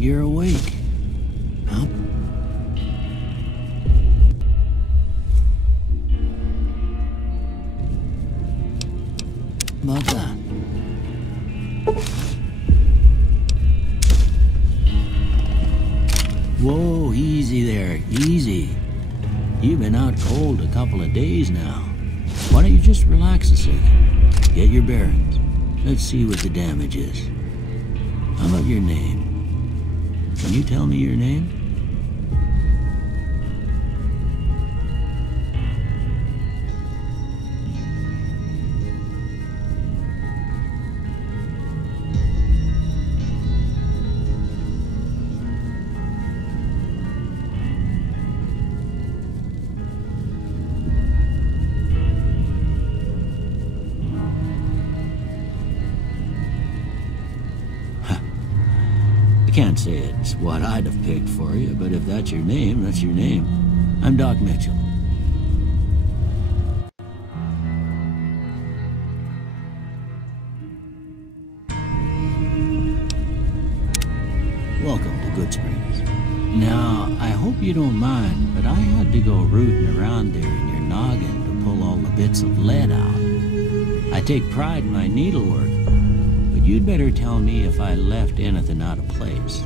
You're awake. Huh? About that. Whoa, easy there, easy. You've been out cold a couple of days now. Why don't you just relax a second? Get your bearings. Let's see what the damage is. How about your name? Can you tell me your name? I can't say it's what I'd have picked for you, but if that's your name, that's your name. I'm Doc Mitchell. Welcome to Good Springs. Now, I hope you don't mind, but I had to go rooting around there in your noggin to pull all the bits of lead out. I take pride in my needlework. But you'd better tell me if I left anything out of place.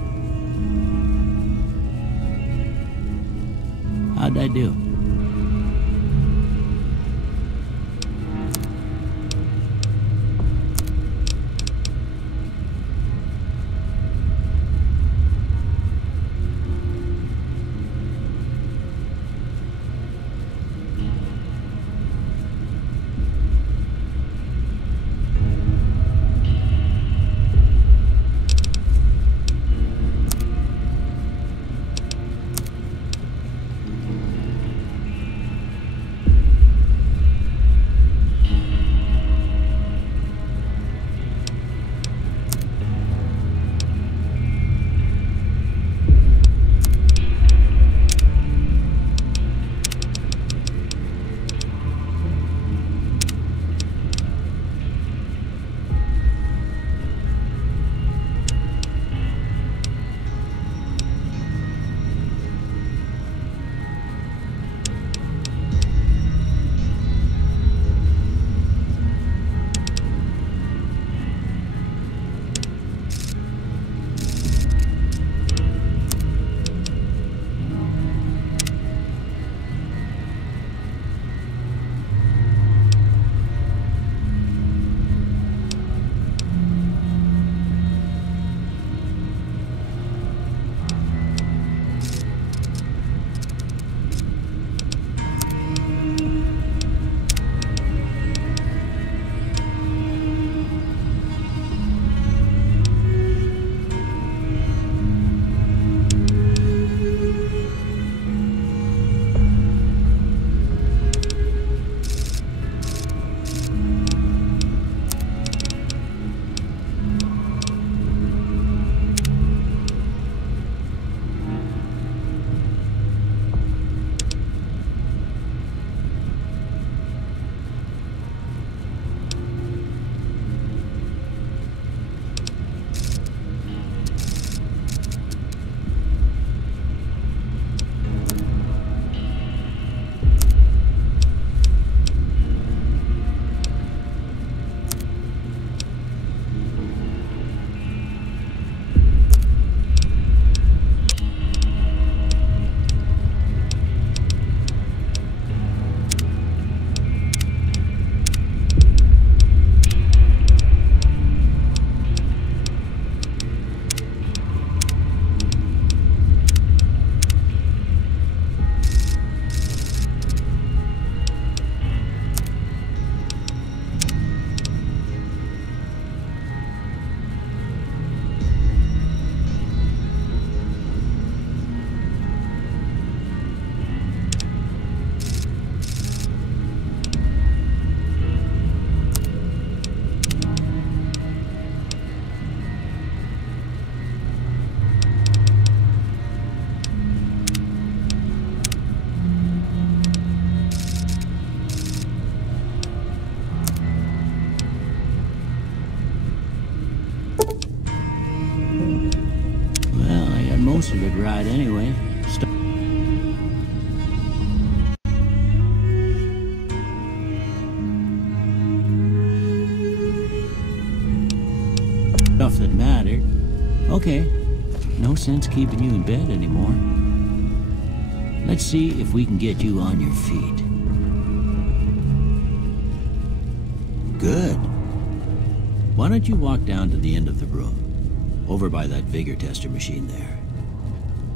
How'd I do? outside anyway. Stuff that mattered. Okay, no sense keeping you in bed anymore. Let's see if we can get you on your feet. Good. Why don't you walk down to the end of the room, over by that vigor tester machine there.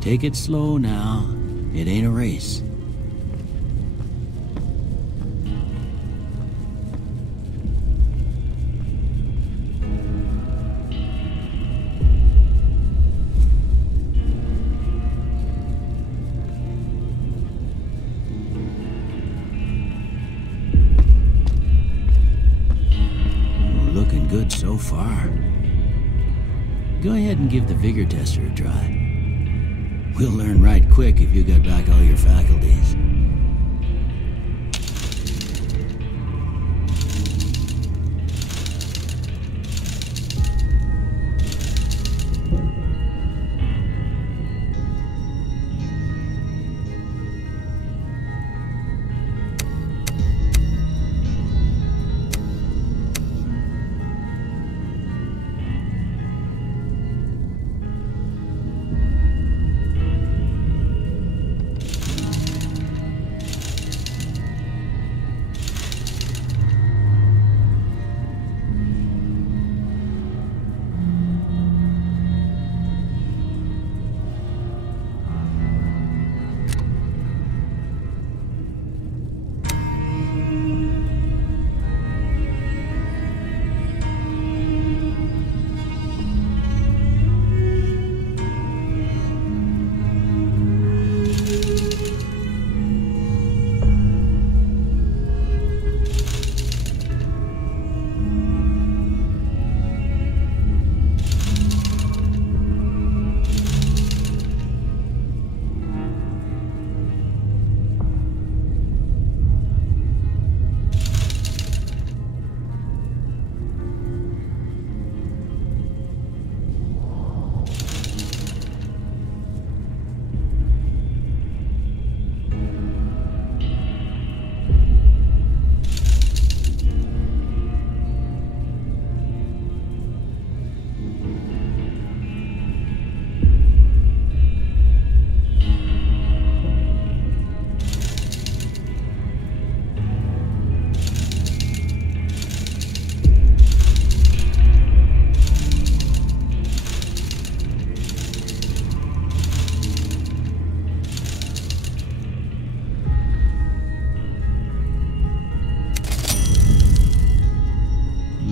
Take it slow now. It ain't a race. Good so far. Go ahead and give the vigor tester a try. We'll learn right quick if you got back all your faculties.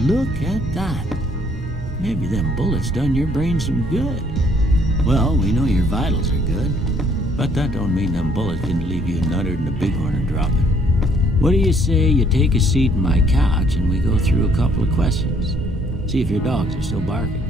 Look at that. Maybe them bullets done your brain some good. Well, we know your vitals are good, but that don't mean them bullets didn't leave you nuttered and a bighorn and dropping. What do you say you take a seat in my couch and we go through a couple of questions? See if your dogs are still barking.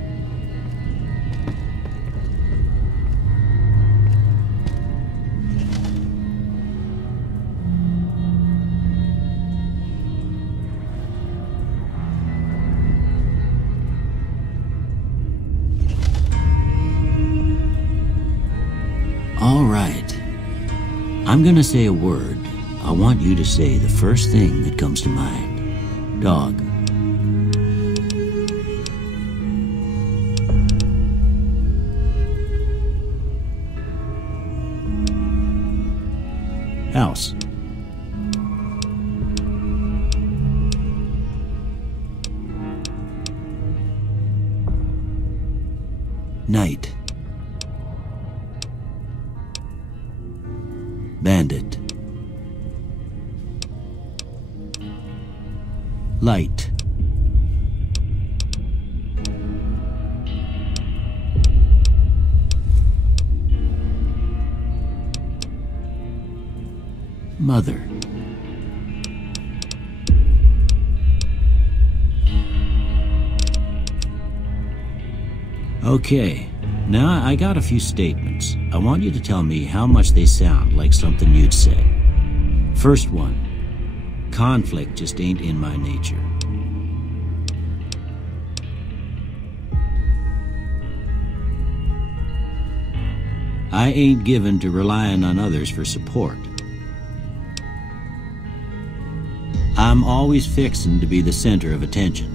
All right. I'm gonna say a word. I want you to say the first thing that comes to mind. Dog. House. Night. Bandit. Light. Mother. Okay, now I got a few statements. I want you to tell me how much they sound like something you'd say. First one, conflict just ain't in my nature. I ain't given to relying on others for support. I'm always fixin' to be the center of attention.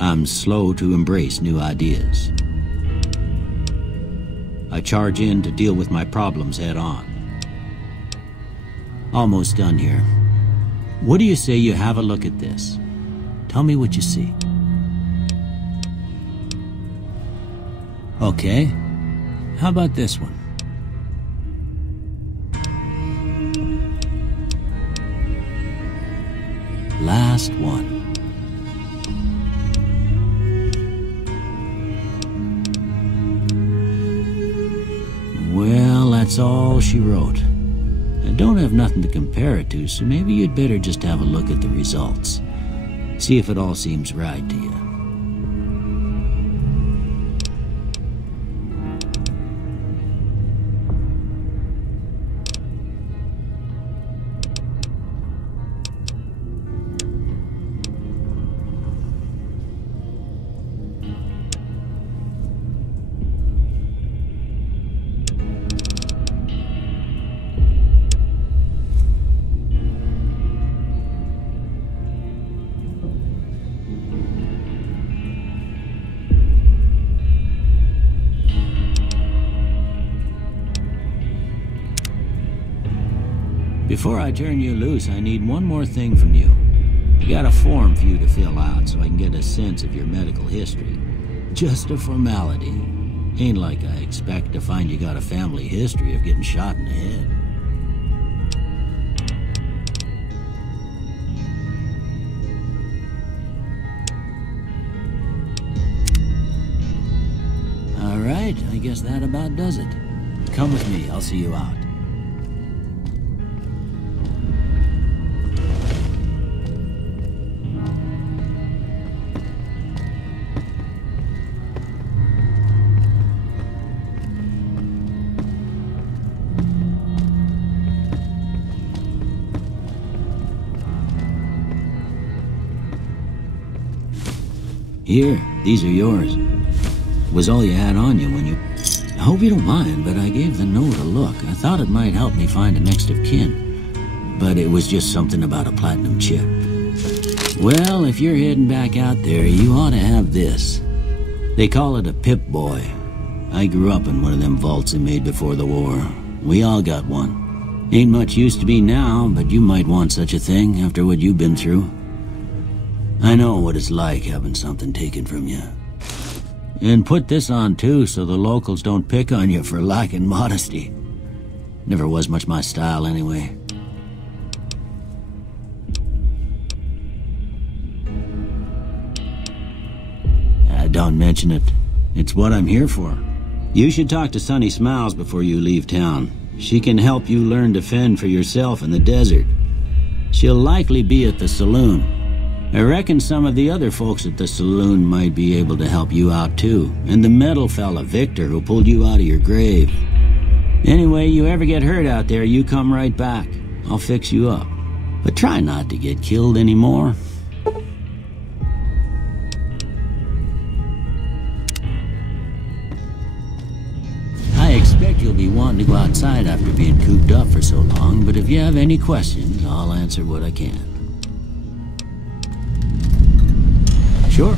I'm slow to embrace new ideas. I charge in to deal with my problems head on. Almost done here. What do you say you have a look at this? Tell me what you see. Okay. How about this one? Last one. Well, that's all she wrote. I don't have nothing to compare it to, so maybe you'd better just have a look at the results. See if it all seems right to you. Before I turn you loose, I need one more thing from you. I got a form for you to fill out so I can get a sense of your medical history. Just a formality. Ain't like I expect to find you got a family history of getting shot in the head. All right, I guess that about does it. Come with me, I'll see you out. Here, these are yours. It was all you had on you when you... I hope you don't mind, but I gave the note a look. I thought it might help me find a next of kin. But it was just something about a platinum chip. Well, if you're heading back out there, you ought to have this. They call it a Pip-Boy. I grew up in one of them vaults they made before the war. We all got one. Ain't much use to me now, but you might want such a thing after what you've been through. I know what it's like having something taken from you. And put this on too, so the locals don't pick on you for lacking modesty. Never was much my style anyway. Don't mention it. It's what I'm here for. You should talk to Sunny Smiles before you leave town. She can help you learn to fend for yourself in the desert. She'll likely be at the saloon. I reckon some of the other folks at the saloon might be able to help you out too. And the metal fella, Victor, who pulled you out of your grave. Anyway, you ever get hurt out there, you come right back. I'll fix you up. But try not to get killed anymore. I expect you'll be wanting to go outside after being cooped up for so long, but if you have any questions, I'll answer what I can. Sure.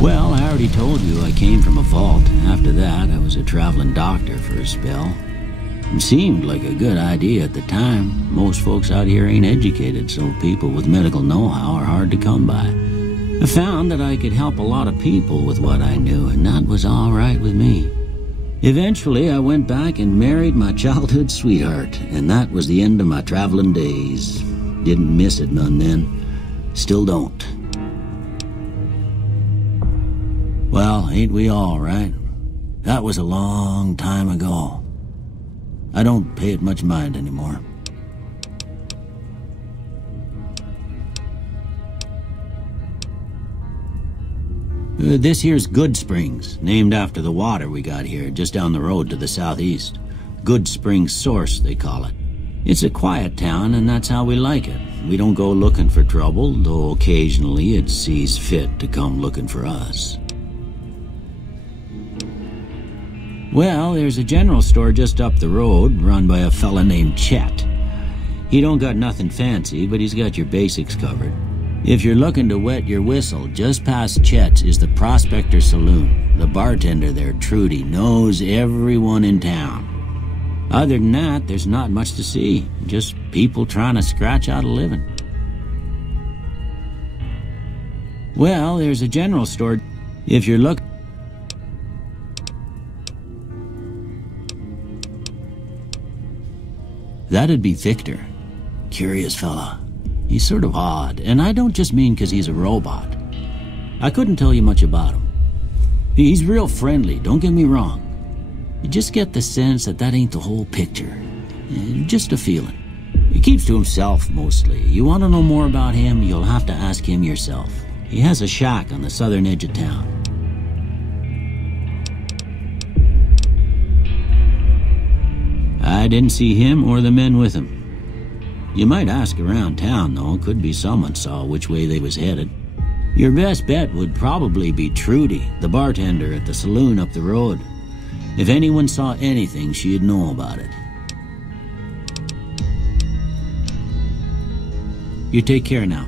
Well, I already told you I came from a vault. After that, I was a traveling doctor for a spell. It seemed like a good idea at the time. Most folks out here ain't educated, so people with medical know-how are hard to come by. I found that I could help a lot of people with what I knew, and that was all right with me. Eventually, I went back and married my childhood sweetheart, and that was the end of my traveling days. Didn't miss it none then. Still don't. Well, ain't we all, right? That was a long time ago. I don't pay it much mind anymore. This here's Good Springs, named after the water we got here, just down the road to the southeast. Good Springs Source, they call it. It's a quiet town, and that's how we like it. We don't go looking for trouble, though occasionally it sees fit to come looking for us. Well, there's a general store just up the road, run by a fella named Chet. He don't got nothing fancy, but he's got your basics covered. If you're looking to wet your whistle, just past Chet's is the Prospector Saloon. The bartender there, Trudy, knows everyone in town. Other than that, there's not much to see. Just people trying to scratch out a living. Well, there's a general store. If you're looking... That'd be Victor. Curious fella. He's sort of odd, and I don't just mean 'cause he's a robot. I couldn't tell you much about him. He's real friendly, don't get me wrong. You just get the sense that that ain't the whole picture. Just a feeling. He keeps to himself, mostly. You want to know more about him, you'll have to ask him yourself. He has a shack on the southern edge of town. I didn't see him or the men with him. You might ask around town, though. Could be someone saw which way they was headed. Your best bet would probably be Trudy, the bartender at the saloon up the road. If anyone saw anything, she'd know about it. You take care now.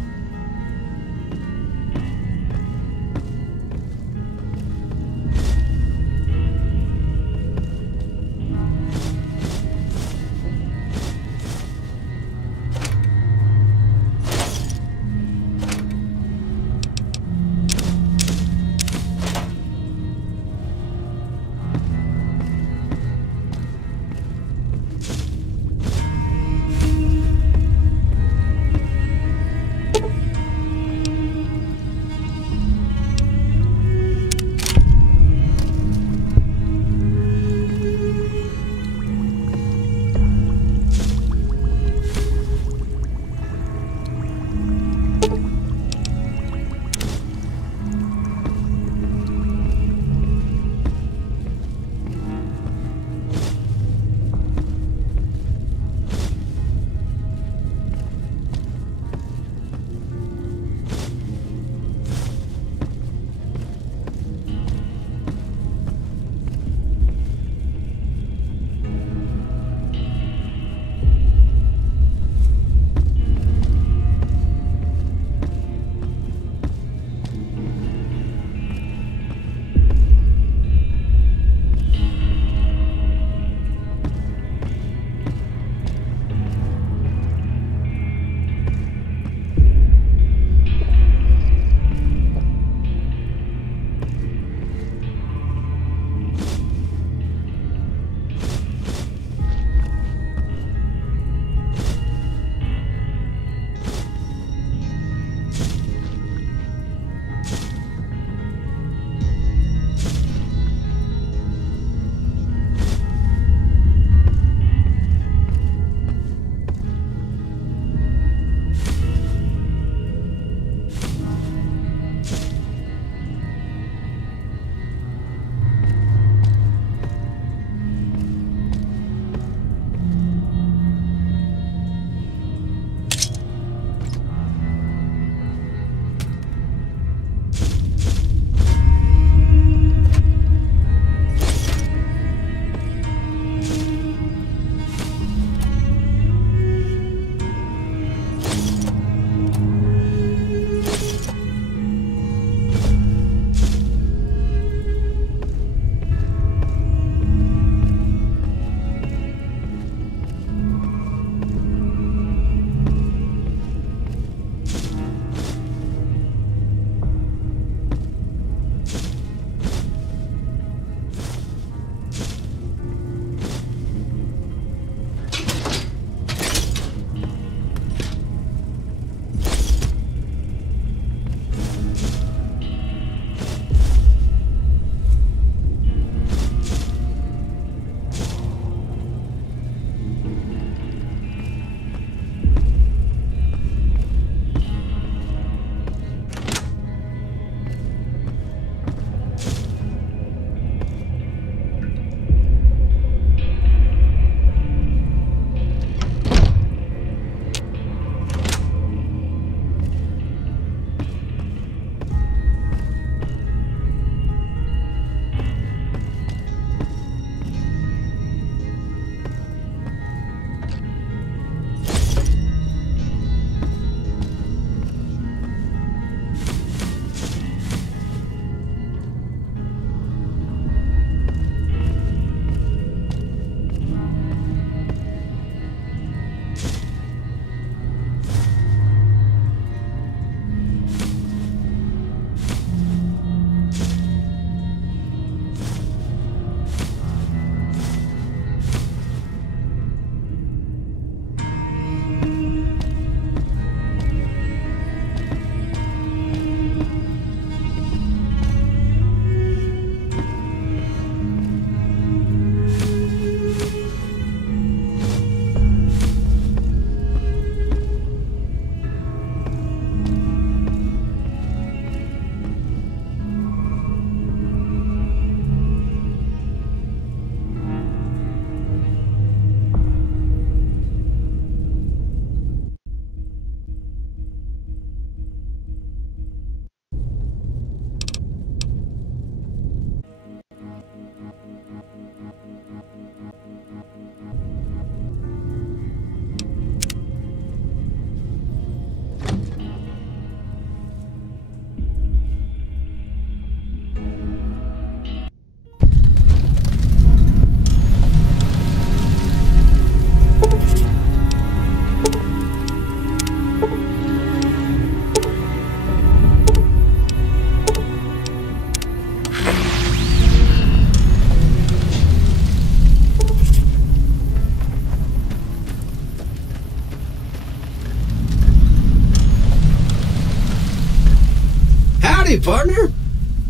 Howdy, partner.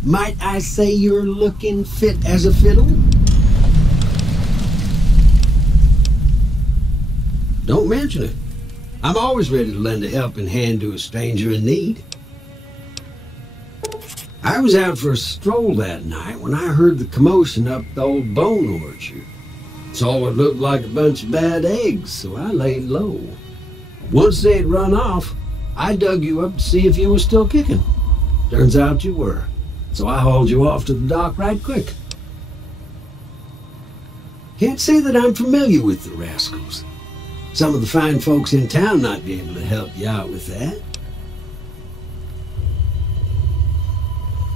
Might I say you're looking fit as a fiddle? Don't mention it. I'm always ready to lend a helping hand to a stranger in need. I was out for a stroll that night when I heard the commotion up the old bone orchard. Saw what looked like a bunch of bad eggs, so I laid low. Once they had run off, I dug you up to see if you were still kicking. Turns out you were, so I hauled you off to the dock right quick. Can't say that I'm familiar with the rascals. Some of the fine folks in town might be able to help you out with that.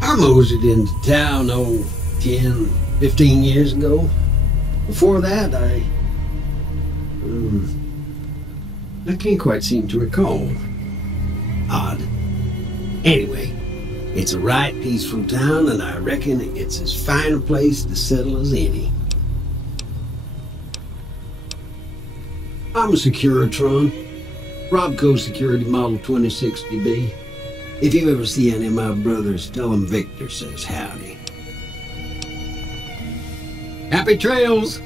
I moseyed into town, 10, 15 years ago. Before that, I can't quite seem to recall. Odd. Anyway, it's a right peaceful town, and I reckon it's as fine a place to settle as any. I'm a Securitron, Robco Security Model 2060B. If you ever see any of my brothers, tell them Victor says howdy. Happy trails!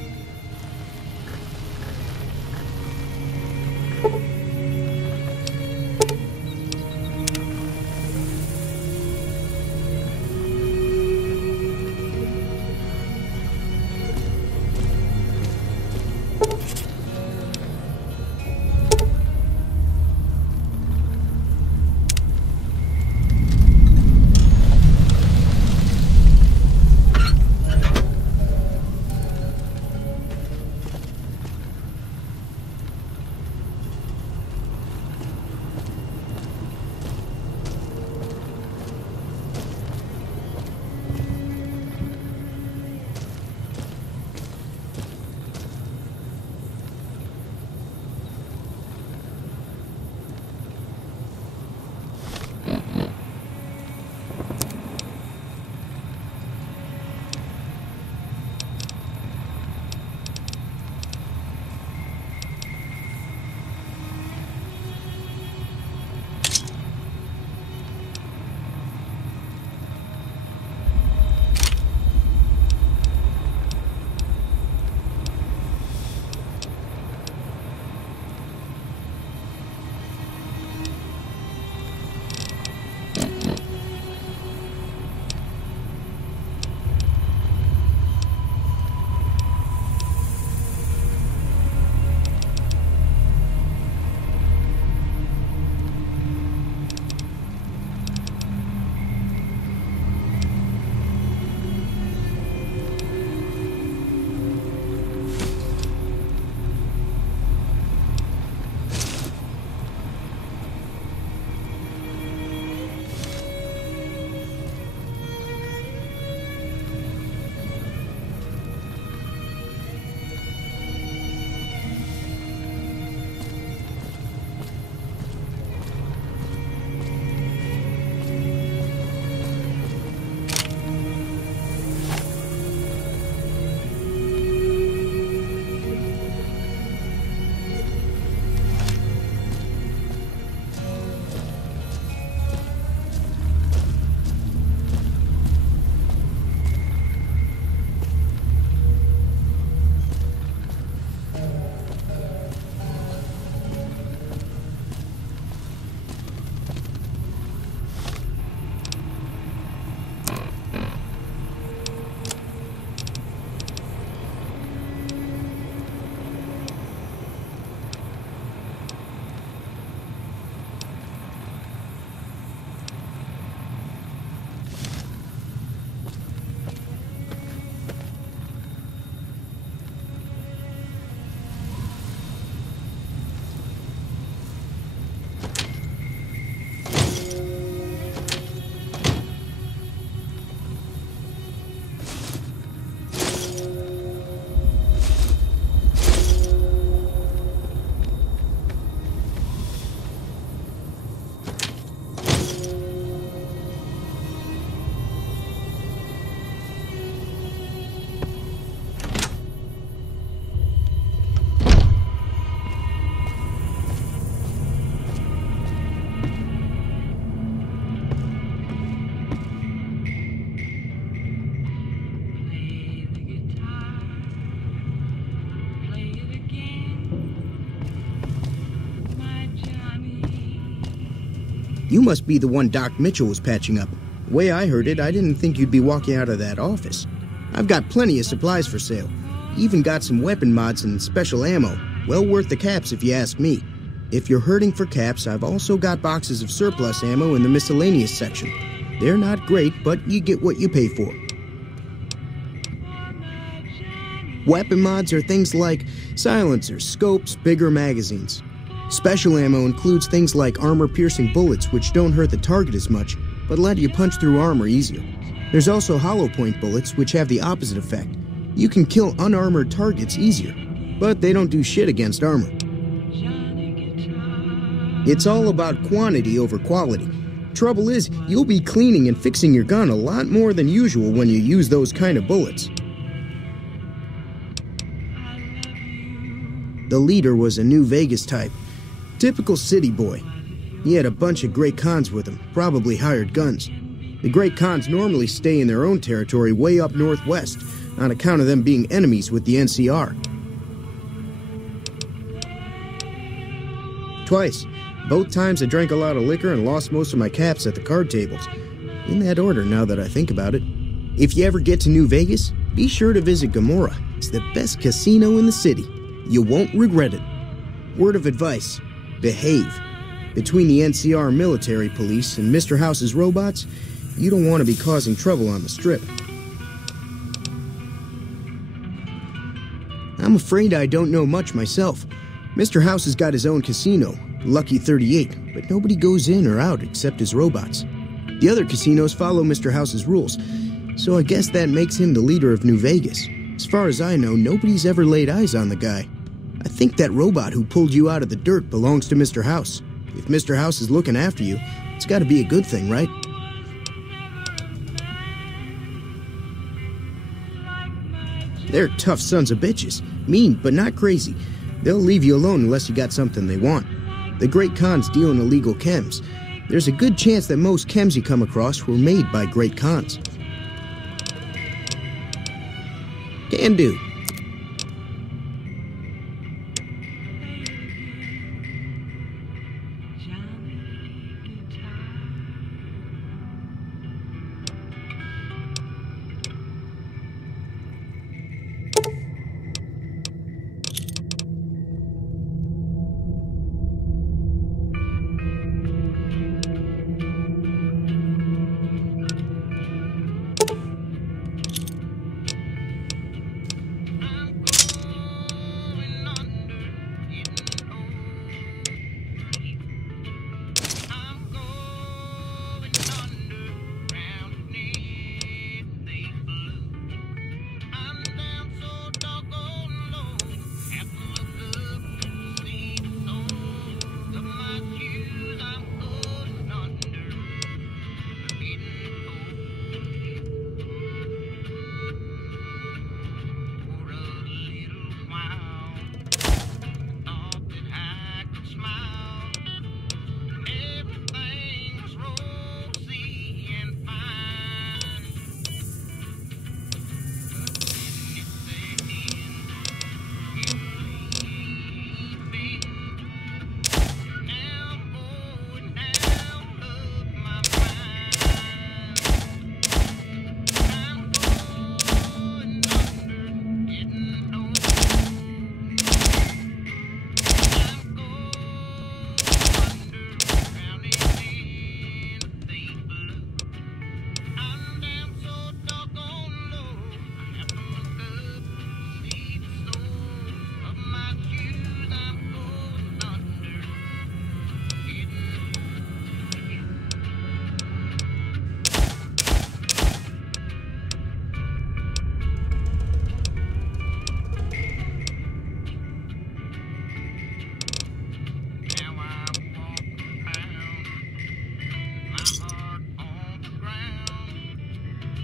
You must be the one Doc Mitchell was patching up. The way I heard it, I didn't think you'd be walking out of that office. I've got plenty of supplies for sale. Even got some weapon mods and special ammo. Well worth the caps if you ask me. If you're hurting for caps, I've also got boxes of surplus ammo in the miscellaneous section. They're not great, but you get what you pay for. Weapon mods are things like silencers, scopes, bigger magazines. Special ammo includes things like armor-piercing bullets, which don't hurt the target as much, but let you punch through armor easier. There's also hollow point bullets, which have the opposite effect. You can kill unarmored targets easier, but they don't do shit against armor. It's all about quantity over quality. Trouble is, you'll be cleaning and fixing your gun a lot more than usual when you use those kind of bullets. The leader was a New Vegas type. Typical city boy. He had a bunch of Great Khans with him, probably hired guns. The Great Khans normally stay in their own territory way up northwest, on account of them being enemies with the NCR. Twice. Both times I drank a lot of liquor and lost most of my caps at the card tables. In that order, now that I think about it. If you ever get to New Vegas, be sure to visit Gomorrah. It's the best casino in the city. You won't regret it. Word of advice, behave. Between the NCR military police and Mr. House's robots, you don't want to be causing trouble on the strip. I'm afraid I don't know much myself. Mr. House has got his own casino, Lucky 38, but nobody goes in or out except his robots. The other casinos follow Mr. House's rules, so I guess that makes him the leader of New Vegas. As far as I know, nobody's ever laid eyes on the guy. I think that robot who pulled you out of the dirt belongs to Mr. House. If Mr. House is looking after you, it's gotta be a good thing, right? They're tough sons of bitches. Mean, but not crazy. They'll leave you alone unless you got something they want. The Great Khans deal in illegal chems. There's a good chance that most chems you come across were made by Great Khans. Can do.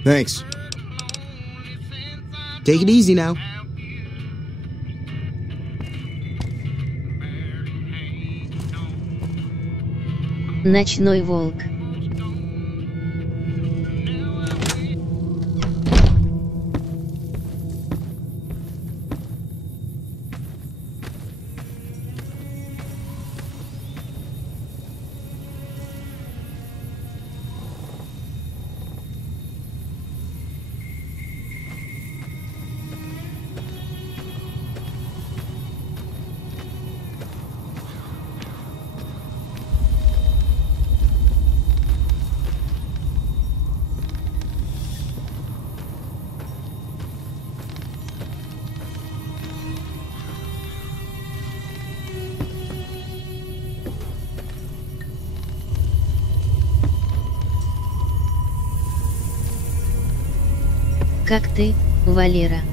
Thanks. Take it easy now. Ночной волк. Как ты, Валера?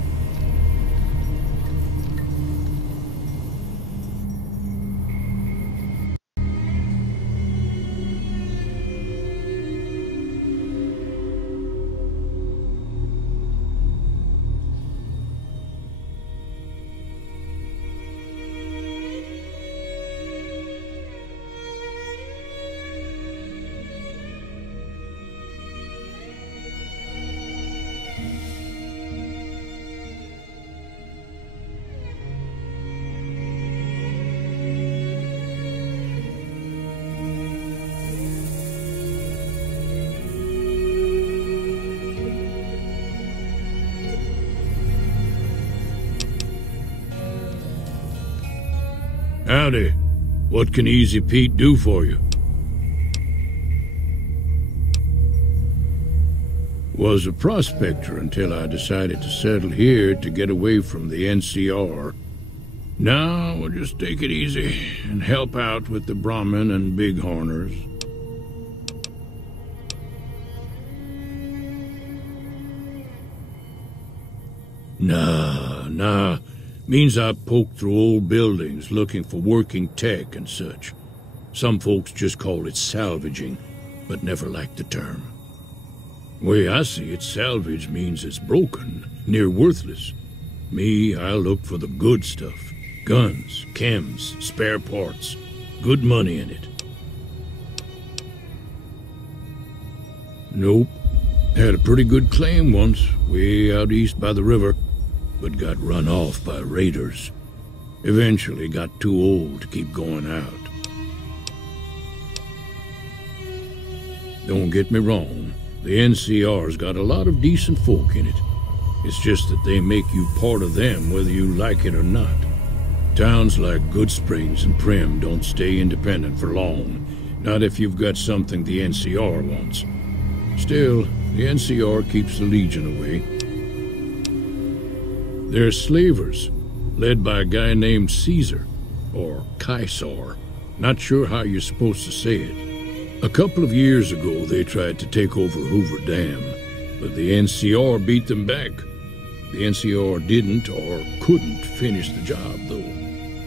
Howdy. What can Easy Pete do for you? Was a prospector until I decided to settle here to get away from the NCR. Now we'll just take it easy and help out with the Brahmin and Bighorners. Nah. Means I poke through old buildings looking for working tech and such. Some folks just call it salvaging, but never liked the term. Way I see it, salvage means it's broken, near worthless. Me, I look for the good stuff. Guns, chems, spare parts. Good money in it. Nope. Had a pretty good claim once, way out east by the river, but got run off by raiders. Eventually got too old to keep going out. Don't get me wrong, the NCR's got a lot of decent folk in it. It's just that they make you part of them whether you like it or not. Towns like Good Springs and Prim don't stay independent for long, not if you've got something the NCR wants. Still, the NCR keeps the Legion away. They're slavers, led by a guy named Caesar, or Caesar. Not sure how you're supposed to say it. A couple of years ago, they tried to take over Hoover Dam, but the NCR beat them back. The NCR didn't or couldn't finish the job, though.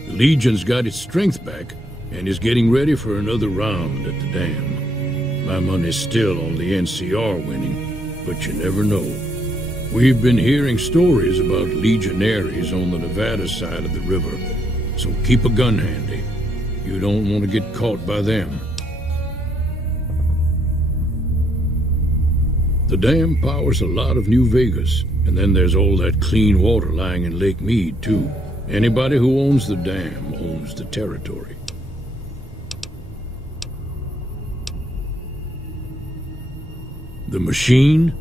The Legion's got its strength back and is getting ready for another round at the dam. My money's still on the NCR winning, but you never know. We've been hearing stories about legionaries on the Nevada side of the river, so keep a gun handy. You don't want to get caught by them. The dam powers a lot of New Vegas, and then there's all that clean water lying in Lake Mead, too. Anybody who owns the dam owns the territory. The machine?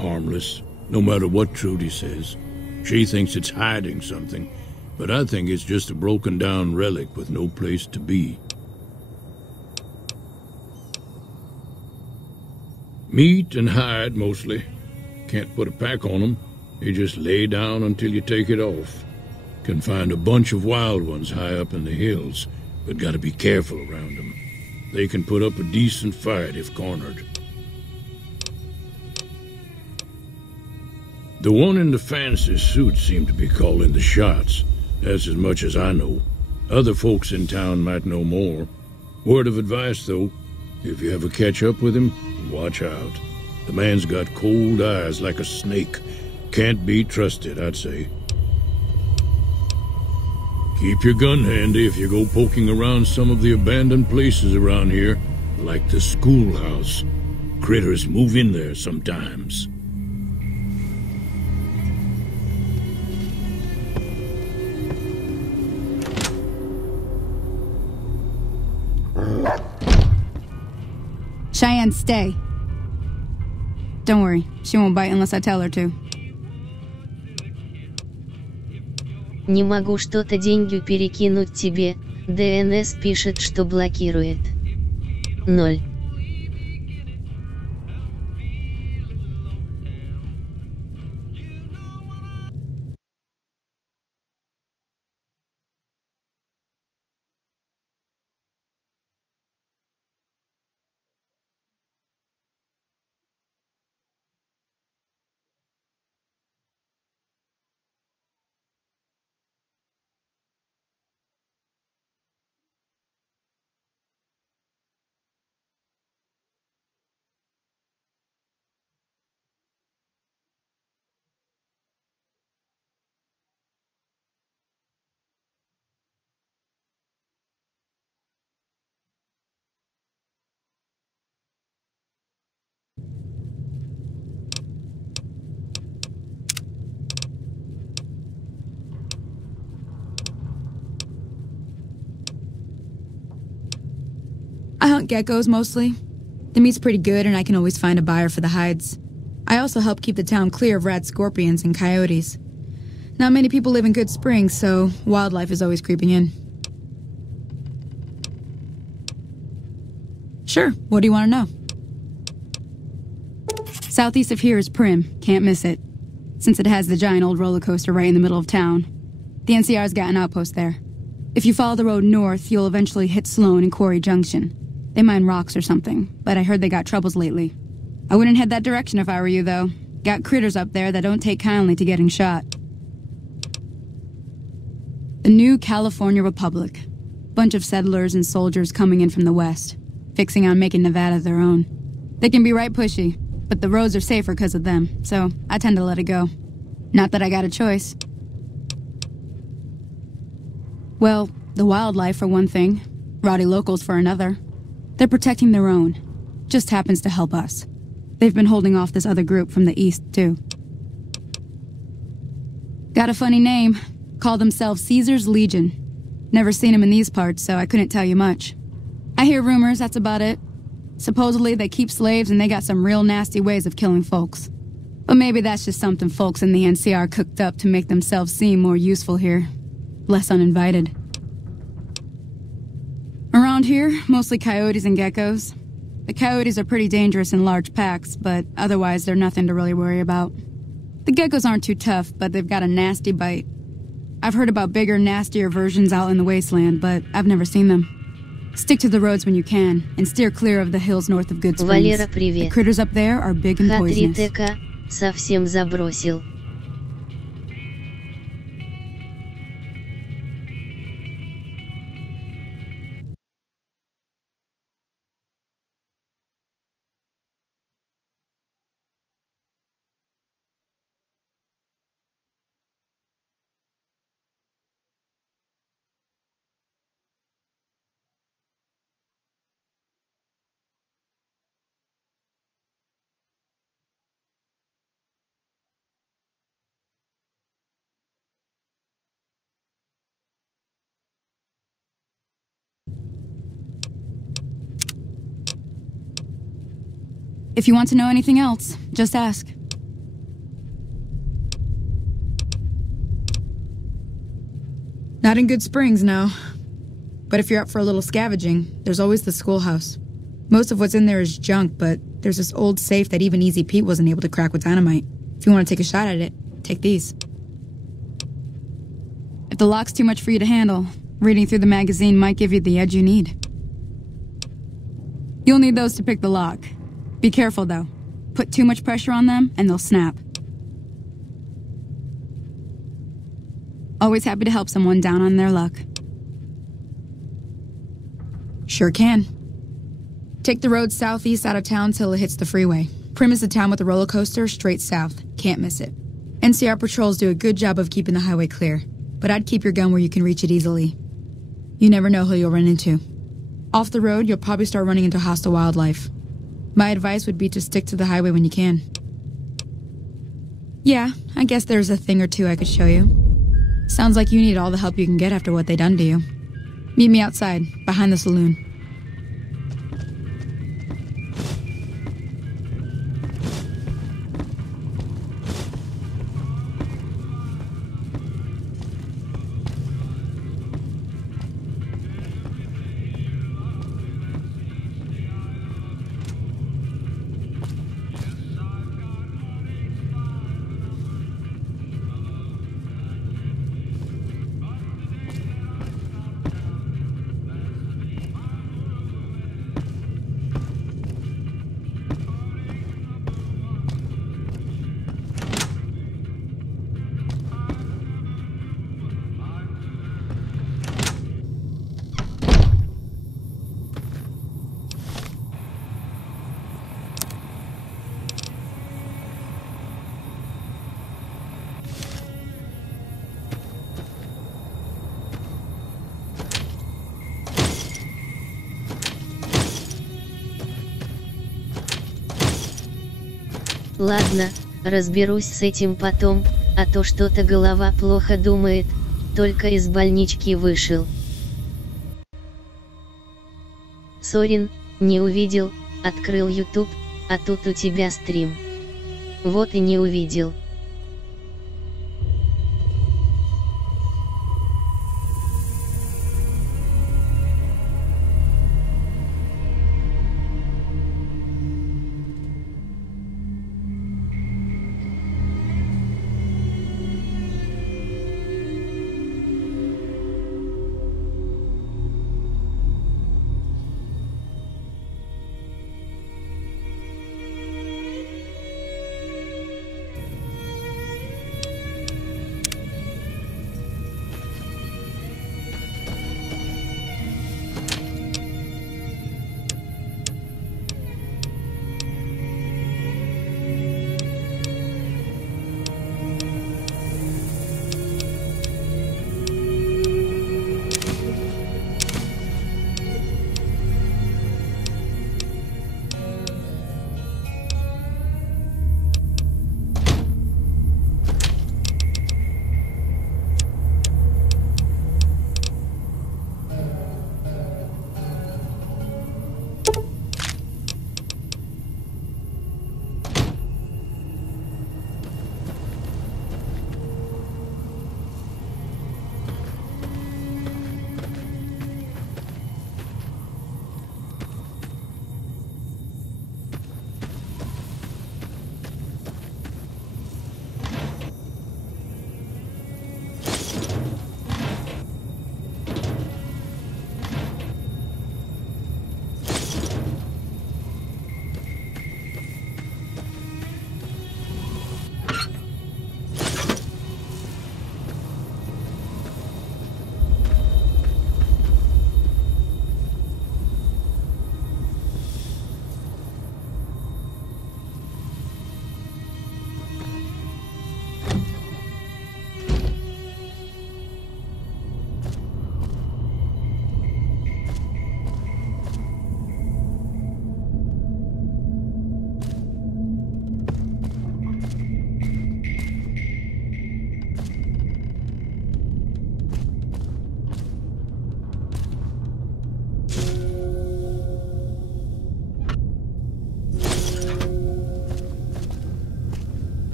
Harmless. No matter what Trudy says. She thinks it's hiding something, but I think it's just a broken-down relic with no place to be. Meat and hide, mostly. Can't put a pack on them. You just lay down until you take it off. Can find a bunch of wild ones high up in the hills, but gotta be careful around them. They can put up a decent fight if cornered. The one in the fancy suit seemed to be calling the shots. That's as much as I know. Other folks in town might know more. Word of advice, though, if you ever catch up with him, watch out. The man's got cold eyes like a snake. Can't be trusted, I'd say. Keep your gun handy if you go poking around some of the abandoned places around here, like the schoolhouse. Critters move in there sometimes. Cheyenne, stay. Don't worry, she won't bite unless I tell her to. Не могу что-то деньги перекинуть тебе, ДНС пишет, что блокирует. 0. hunt geckos mostly. The meat's pretty good and I can always find a buyer for the hides. I also help keep the town clear of rat scorpions and coyotes. Not many people live in Good Springs, so wildlife is always creeping in. Sure, what do you want to know? Southeast of here is Prim, can't miss it. Since it has the giant old roller coaster right in the middle of town. The NCR's got an outpost there. If you follow the road north, you'll eventually hit Sloan and Quarry Junction. They mine rocks or something, but I heard they got troubles lately. I wouldn't head that direction if I were you, though. Got critters up there that don't take kindly to getting shot. The new California Republic. Bunch of settlers and soldiers coming in from the west, fixing on making Nevada their own. They can be right pushy, but the roads are safer because of them, so I tend to let it go. Not that I got a choice. Well, the wildlife for one thing, rowdy locals for another. They're protecting their own. Just happens to help us. They've been holding off this other group from the east, too. Got a funny name. Call themselves Caesar's Legion. Never seen them in these parts, so I couldn't tell you much. I hear rumors, that's about it. Supposedly they keep slaves and they got some real nasty ways of killing folks. But maybe that's just something folks in the NCR cooked up to make themselves seem more useful here. Less uninvited. Around here, mostly coyotes and geckos. The coyotes are pretty dangerous in large packs, but otherwise they're nothing to really worry about. The geckos aren't too tough, but they've got a nasty bite. I've heard about bigger, nastier versions out in the wasteland, but I've never seen them. Stick to the roads when you can, and steer clear of the hills north of Good Springs. Валера, привет. The critters up there are big and poisonous. Х3ТК совсем забросил. If you want to know anything else, just ask. Not in Good Springs, no. But if you're up for a little scavenging, there's always the schoolhouse. Most of what's in there is junk, but there's this old safe that even Easy Pete wasn't able to crack with dynamite. If you want to take a shot at it, take these. If the lock's too much for you to handle, reading through the magazine might give you the edge you need. You'll need those to pick the lock. Be careful, though. Put too much pressure on them, and they'll snap. Always happy to help someone down on their luck. Sure can. Take the road southeast out of town till it hits the freeway. Prim is the town with the roller coaster, straight south. Can't miss it. NCR patrols do a good job of keeping the highway clear, but I'd keep your gun where you can reach it easily. You never know who you'll run into. Off the road, you'll probably start running into hostile wildlife. My advice would be to stick to the highway when you can. Yeah, I guess there's a thing or two I could show you. Sounds like you need all the help you can get after what they done to you. Meet me outside, behind the saloon. Ладно, разберусь с этим потом, а то что-то голова плохо думает, только из больнички вышел. Сорин, Не увидел, открыл YouTube, а тут у тебя стрим. Вот и не увидел.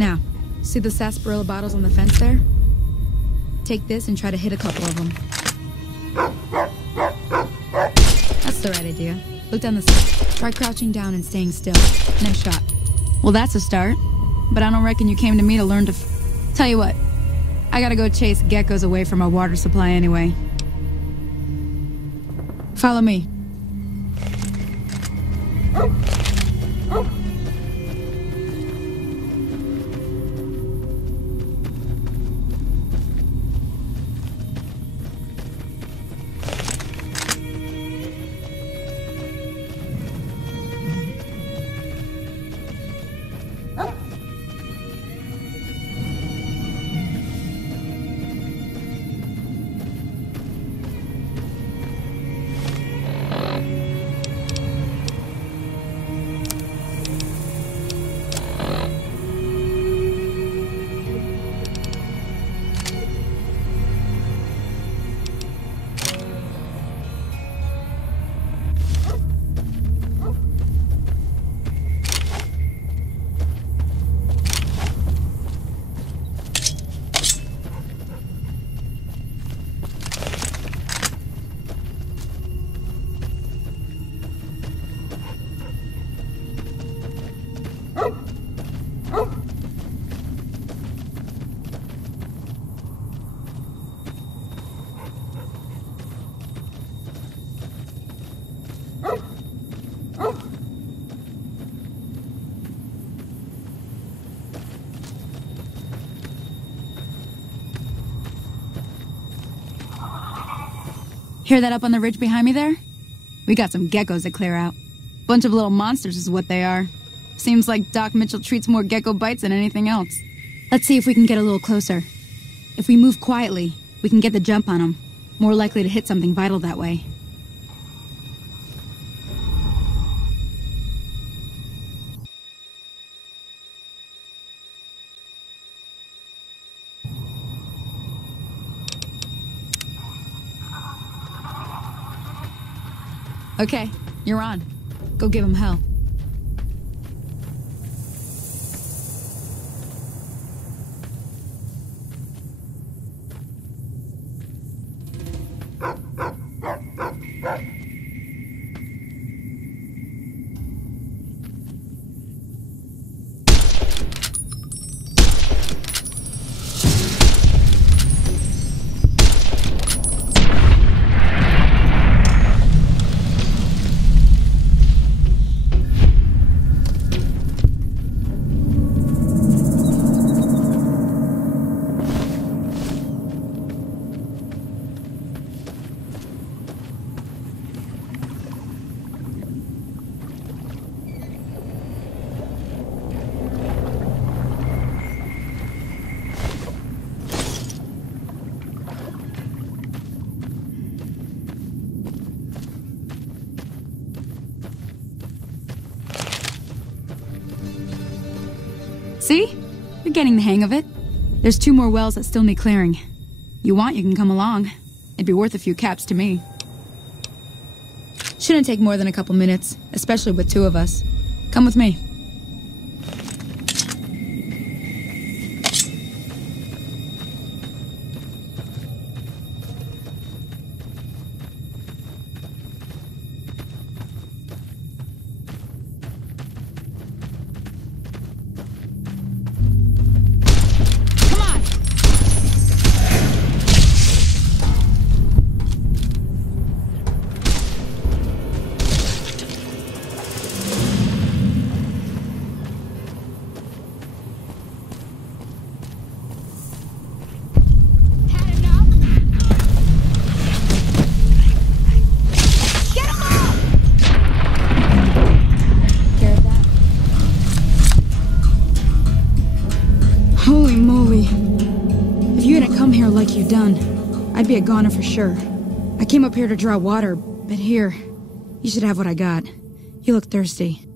Now, see the sarsaparilla bottles on the fence there? Take this and try to hit a couple of them. That's the right idea. Look down the stairs. Try crouching down and staying still. Nice shot. Well, that's a start. But I don't reckon you came to me to learn to Tell you what, I gotta go chase geckos away from our water supply anyway. Follow me. Hear that up on the ridge behind me there? We got some geckos to clear out. Bunch of little monsters is what they are. Seems like Doc Mitchell treats more gecko bites than anything else. Let's see if we can get a little closer. If we move quietly, we can get the jump on them. More likely to hit something vital that way. Okay, you're on. Go give him hell. See? You're getting the hang of it. There's 2 more wells that still need clearing. You want, you can come along. It'd be worth a few caps to me. Shouldn't take more than a couple minutes, especially with 2 of us. Come with me. Holy moly. If you hadn't come here like you done, I'd be a goner for sure. I came up here to draw water, but here, you should have what I got. You look thirsty.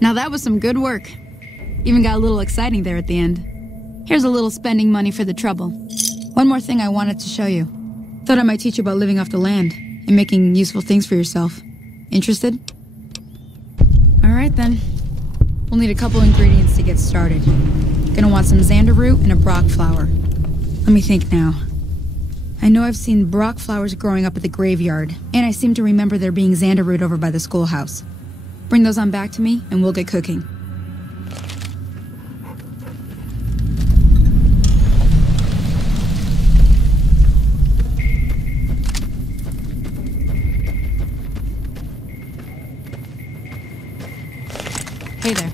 Now that was some good work. Even got a little exciting there at the end. Here's a little spending money for the trouble. One more thing I wanted to show you. Thought I might teach you about living off the land and making useful things for yourself. Interested? Alright then. We'll need a couple ingredients to get started. Gonna want some xander root and a brock flower. Let me think now. I know I've seen brock flowers growing up at the graveyard, and I seem to remember there being xander root over by the schoolhouse. Bring those on back to me, and we'll get cooking. Hey there.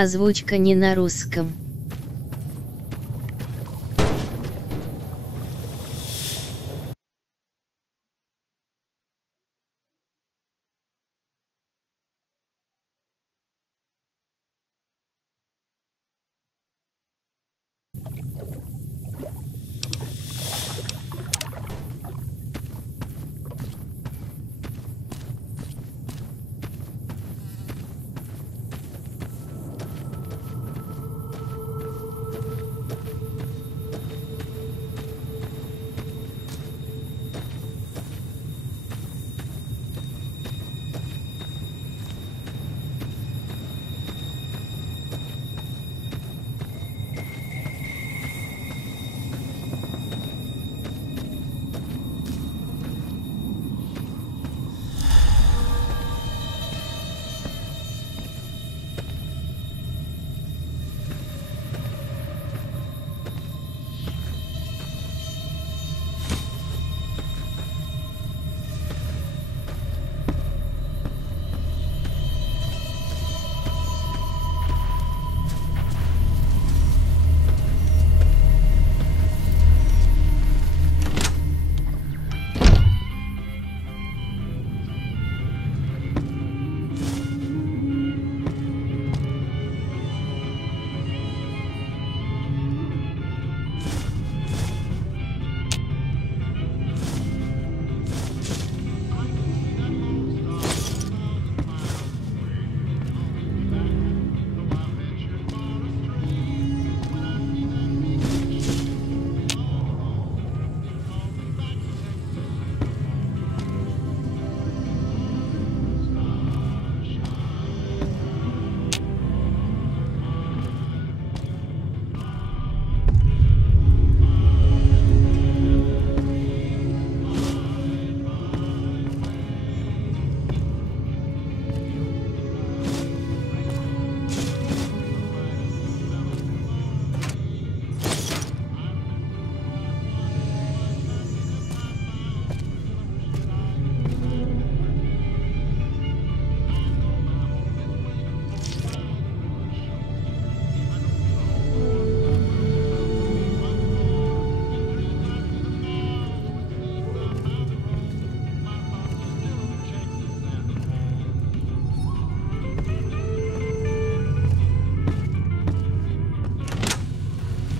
Озвучка не на русском.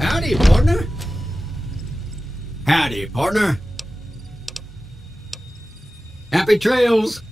Howdy, partner. Howdy, partner. Happy trails.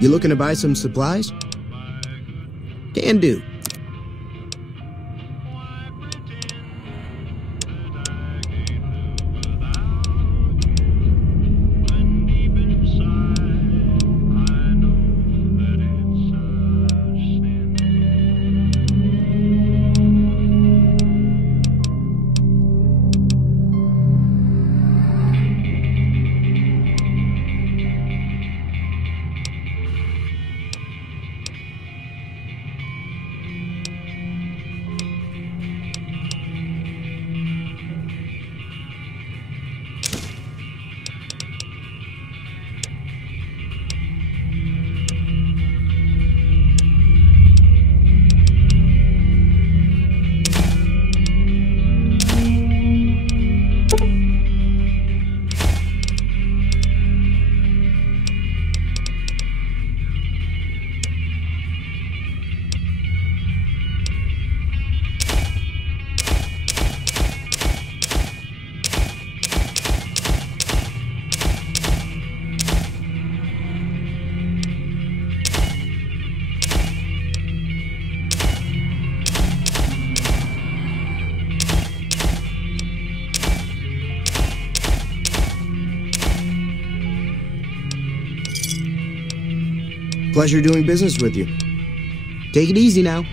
You looking to buy some supplies? Can do. Pleasure doing business with you. Take it easy now.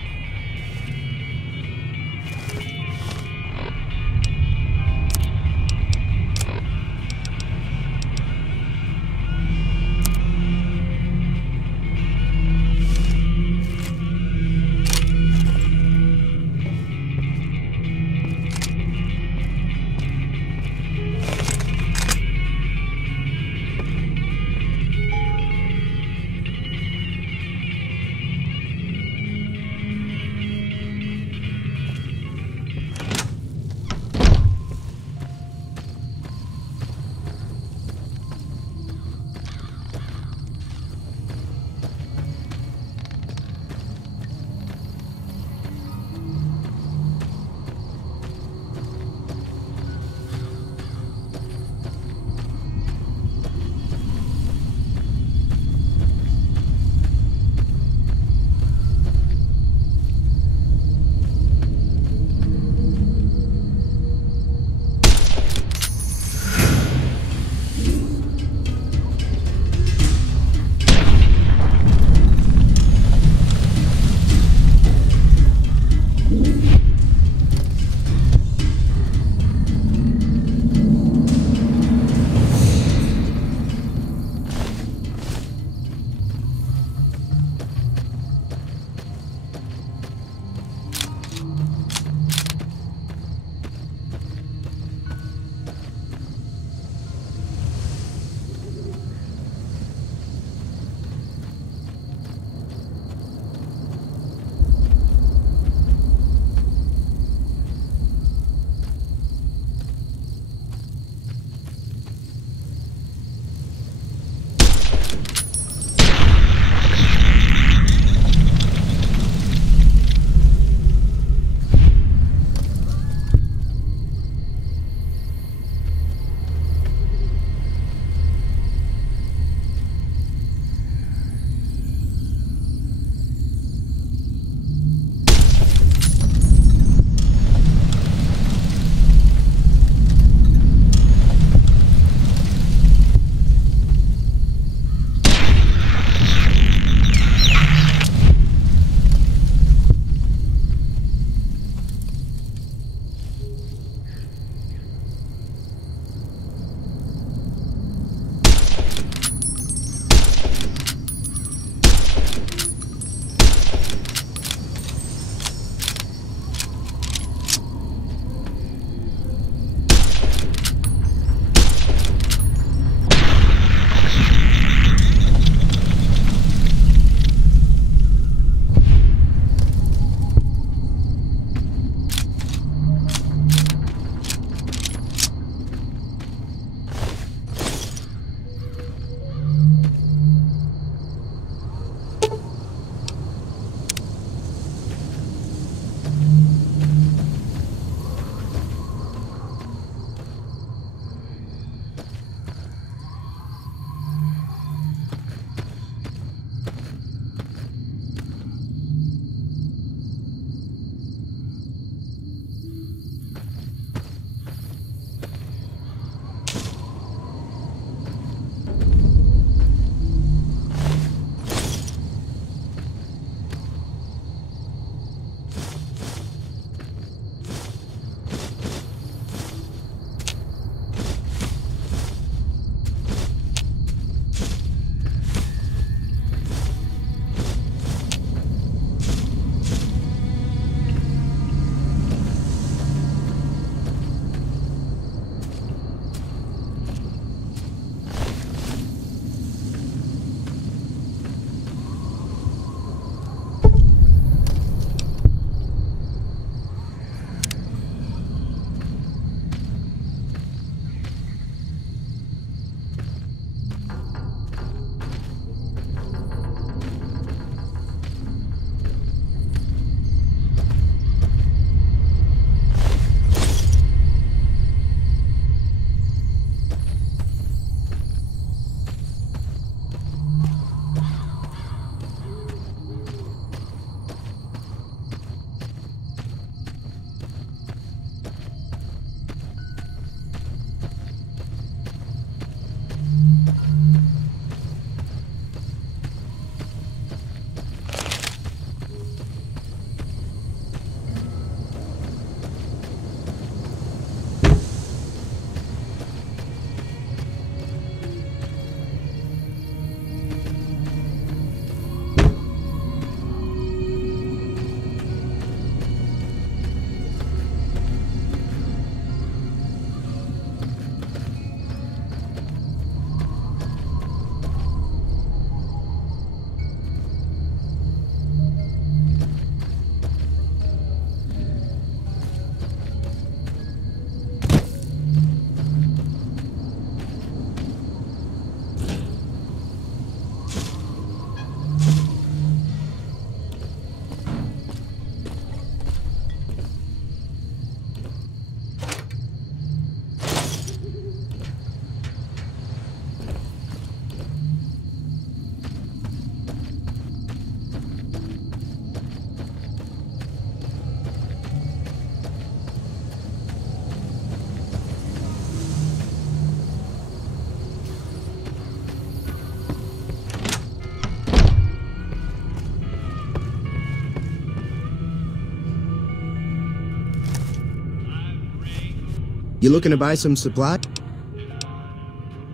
You looking to buy some supply?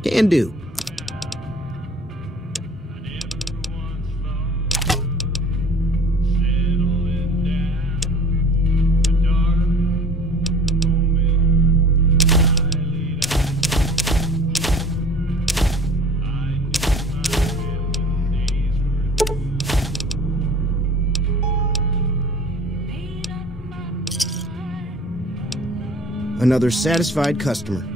Can do. Another satisfied customer.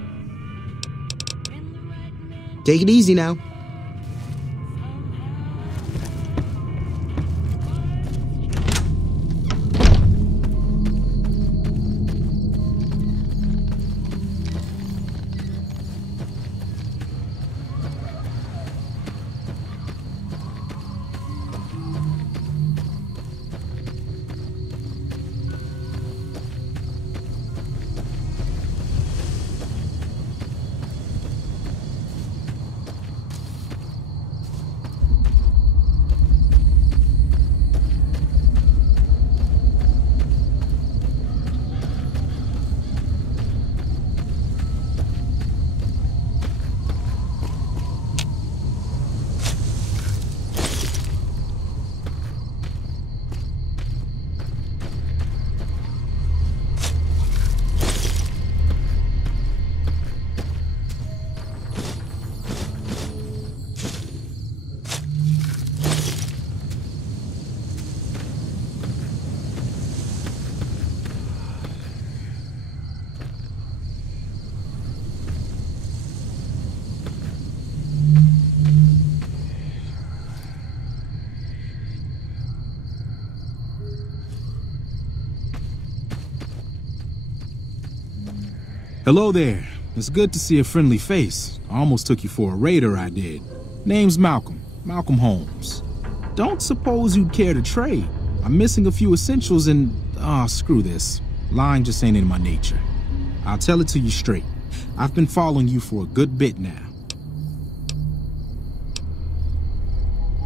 Take it easy now. Hello there. It's good to see a friendly face. I almost took you for a raider, I did. Name's Malcolm. Malcolm Holmes. Don't suppose you'd care to trade. I'm missing a few essentials and... screw this. Lying just ain't in my nature. I'll tell it to you straight. I've been following you for a good bit now.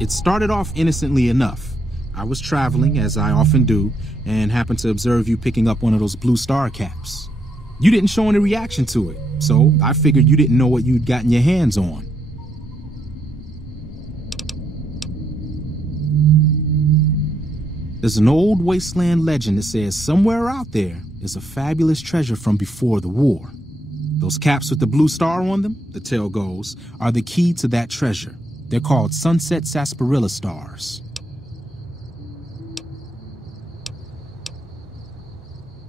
It started off innocently enough. I was traveling, as I often do, and happened to observe you picking up one of those blue star caps. You didn't show any reaction to it, so I figured you didn't know what you'd gotten your hands on. There's an old wasteland legend that says somewhere out there is a fabulous treasure from before the war. Those caps with the blue star on them, the tale goes, are the key to that treasure. They're called sunset sarsaparilla stars.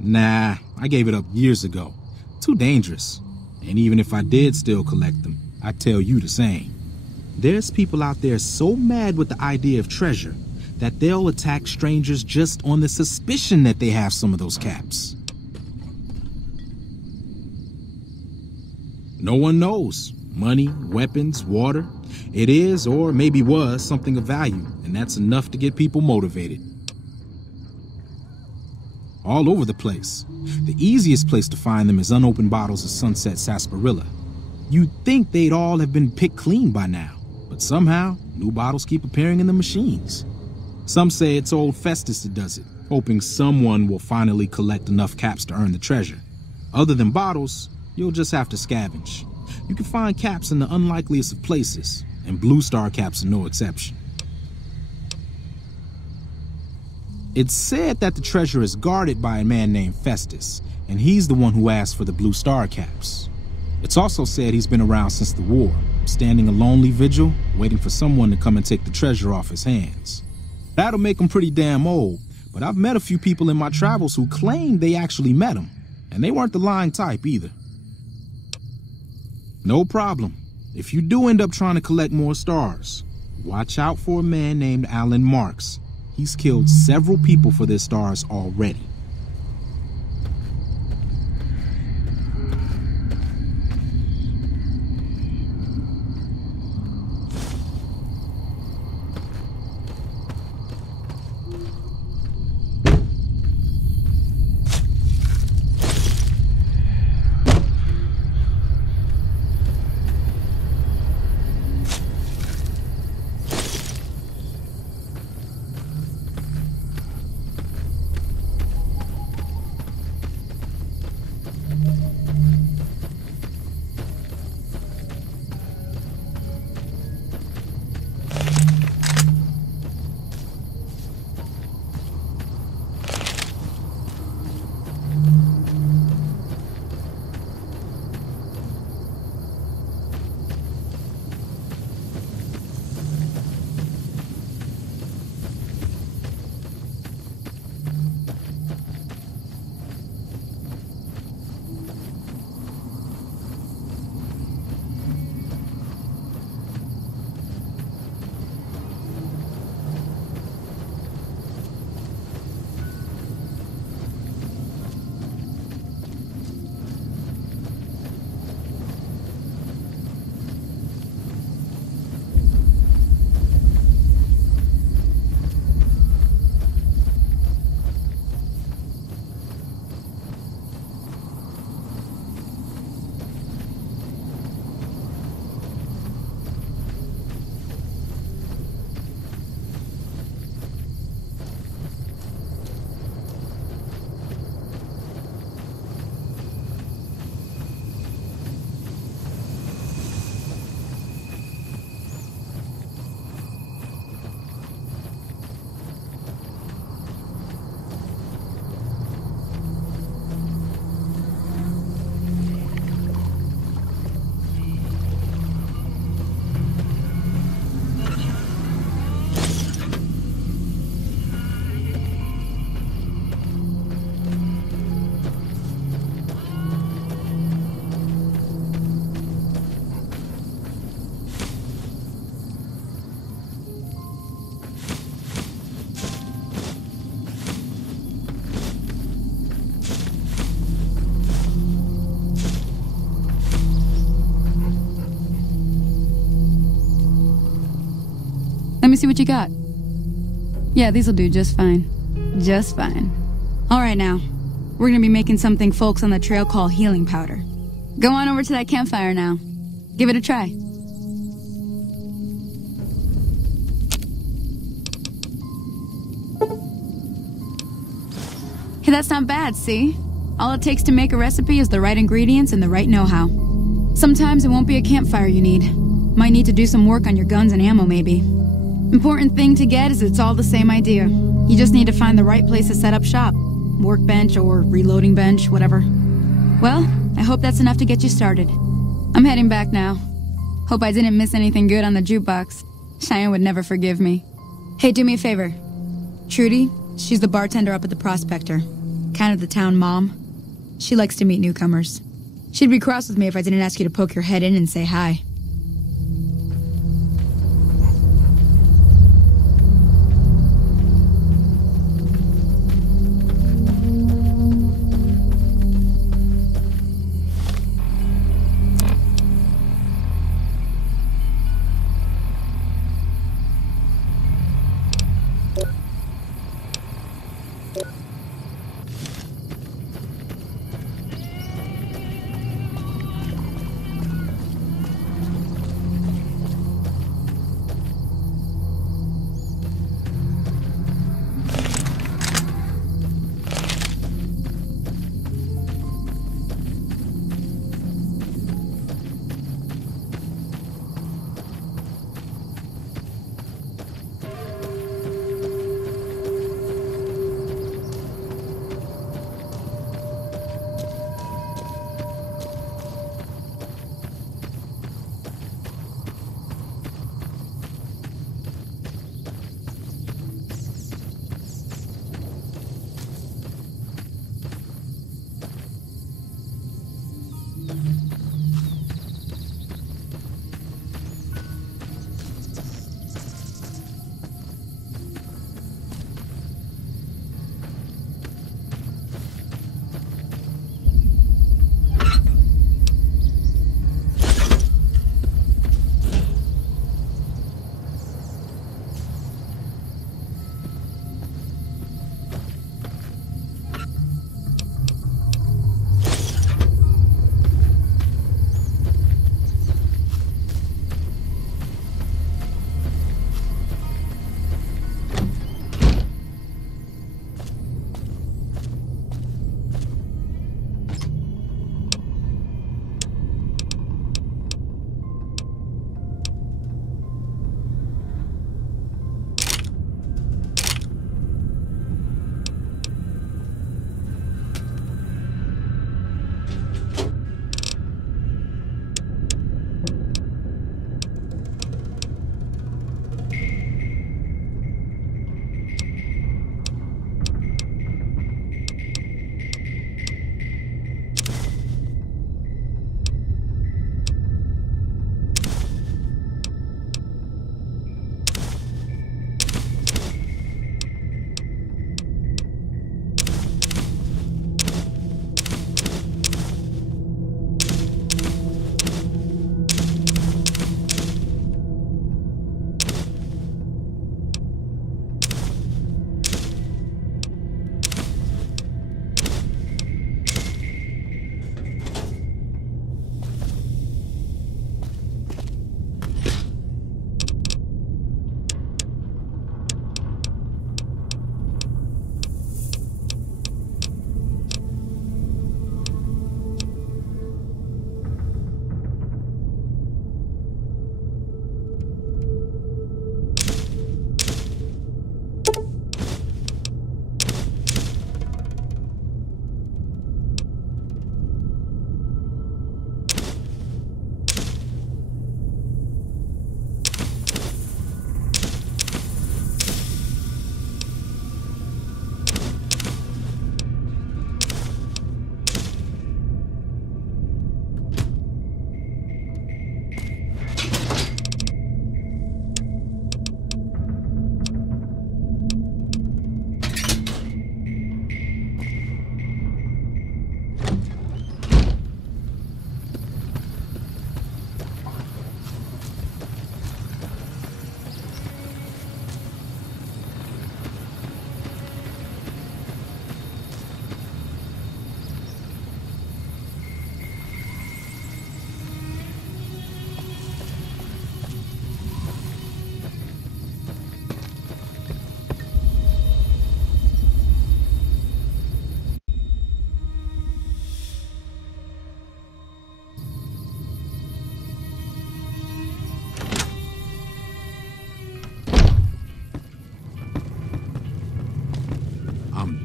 Nah, I gave it up years ago. Too dangerous. And even if I did still collect them, I'd tell you the same. There's people out there so mad with the idea of treasure that they'll attack strangers just on the suspicion that they have some of those caps. No one knows. Money, weapons, water. It is, or maybe was, something of value, and that's enough to get people motivated. All over the place. The easiest place to find them is unopened bottles of sunset sarsaparilla. You'd think they'd all have been picked clean by now, but somehow, new bottles keep appearing in the machines. Some say it's old Festus that does it, hoping someone will finally collect enough caps to earn the treasure. Other than bottles, you'll just have to scavenge. You can find caps in the unlikeliest of places, and blue star caps are no exception. It's said that the treasure is guarded by a man named Festus, and he's the one who asked for the blue star caps. It's also said he's been around since the war, standing a lonely vigil, waiting for someone to come and take the treasure off his hands. That'll make him pretty damn old, but I've met a few people in my travels who claim they actually met him, and they weren't the lying type either. No problem. If you do end up trying to collect more stars, watch out for a man named Alan Marks. He's killed several people for their stars already. me see what you got. Yeah, these'll do just fine. Just fine. Alright now, we're gonna be making something folks on the trail call healing powder. Go on over to that campfire now. Give it a try. Hey, that's not bad, see? All it takes to make a recipe is the right ingredients and the right know-how. Sometimes it won't be a campfire you need. Might need to do some work on your guns and ammo, maybe. Important thing to get is it's all the same idea. You just need to find the right place to set up shop. Workbench or reloading bench, whatever. Well, I hope that's enough to get you started. I'm heading back now. Hope I didn't miss anything good on the jukebox. Cheyenne would never forgive me. Hey, do me a favor. Trudy, she's the bartender up at the Prospector. Kind of the town mom. She likes to meet newcomers. She'd be cross with me if I didn't ask you to poke your head in and say hi.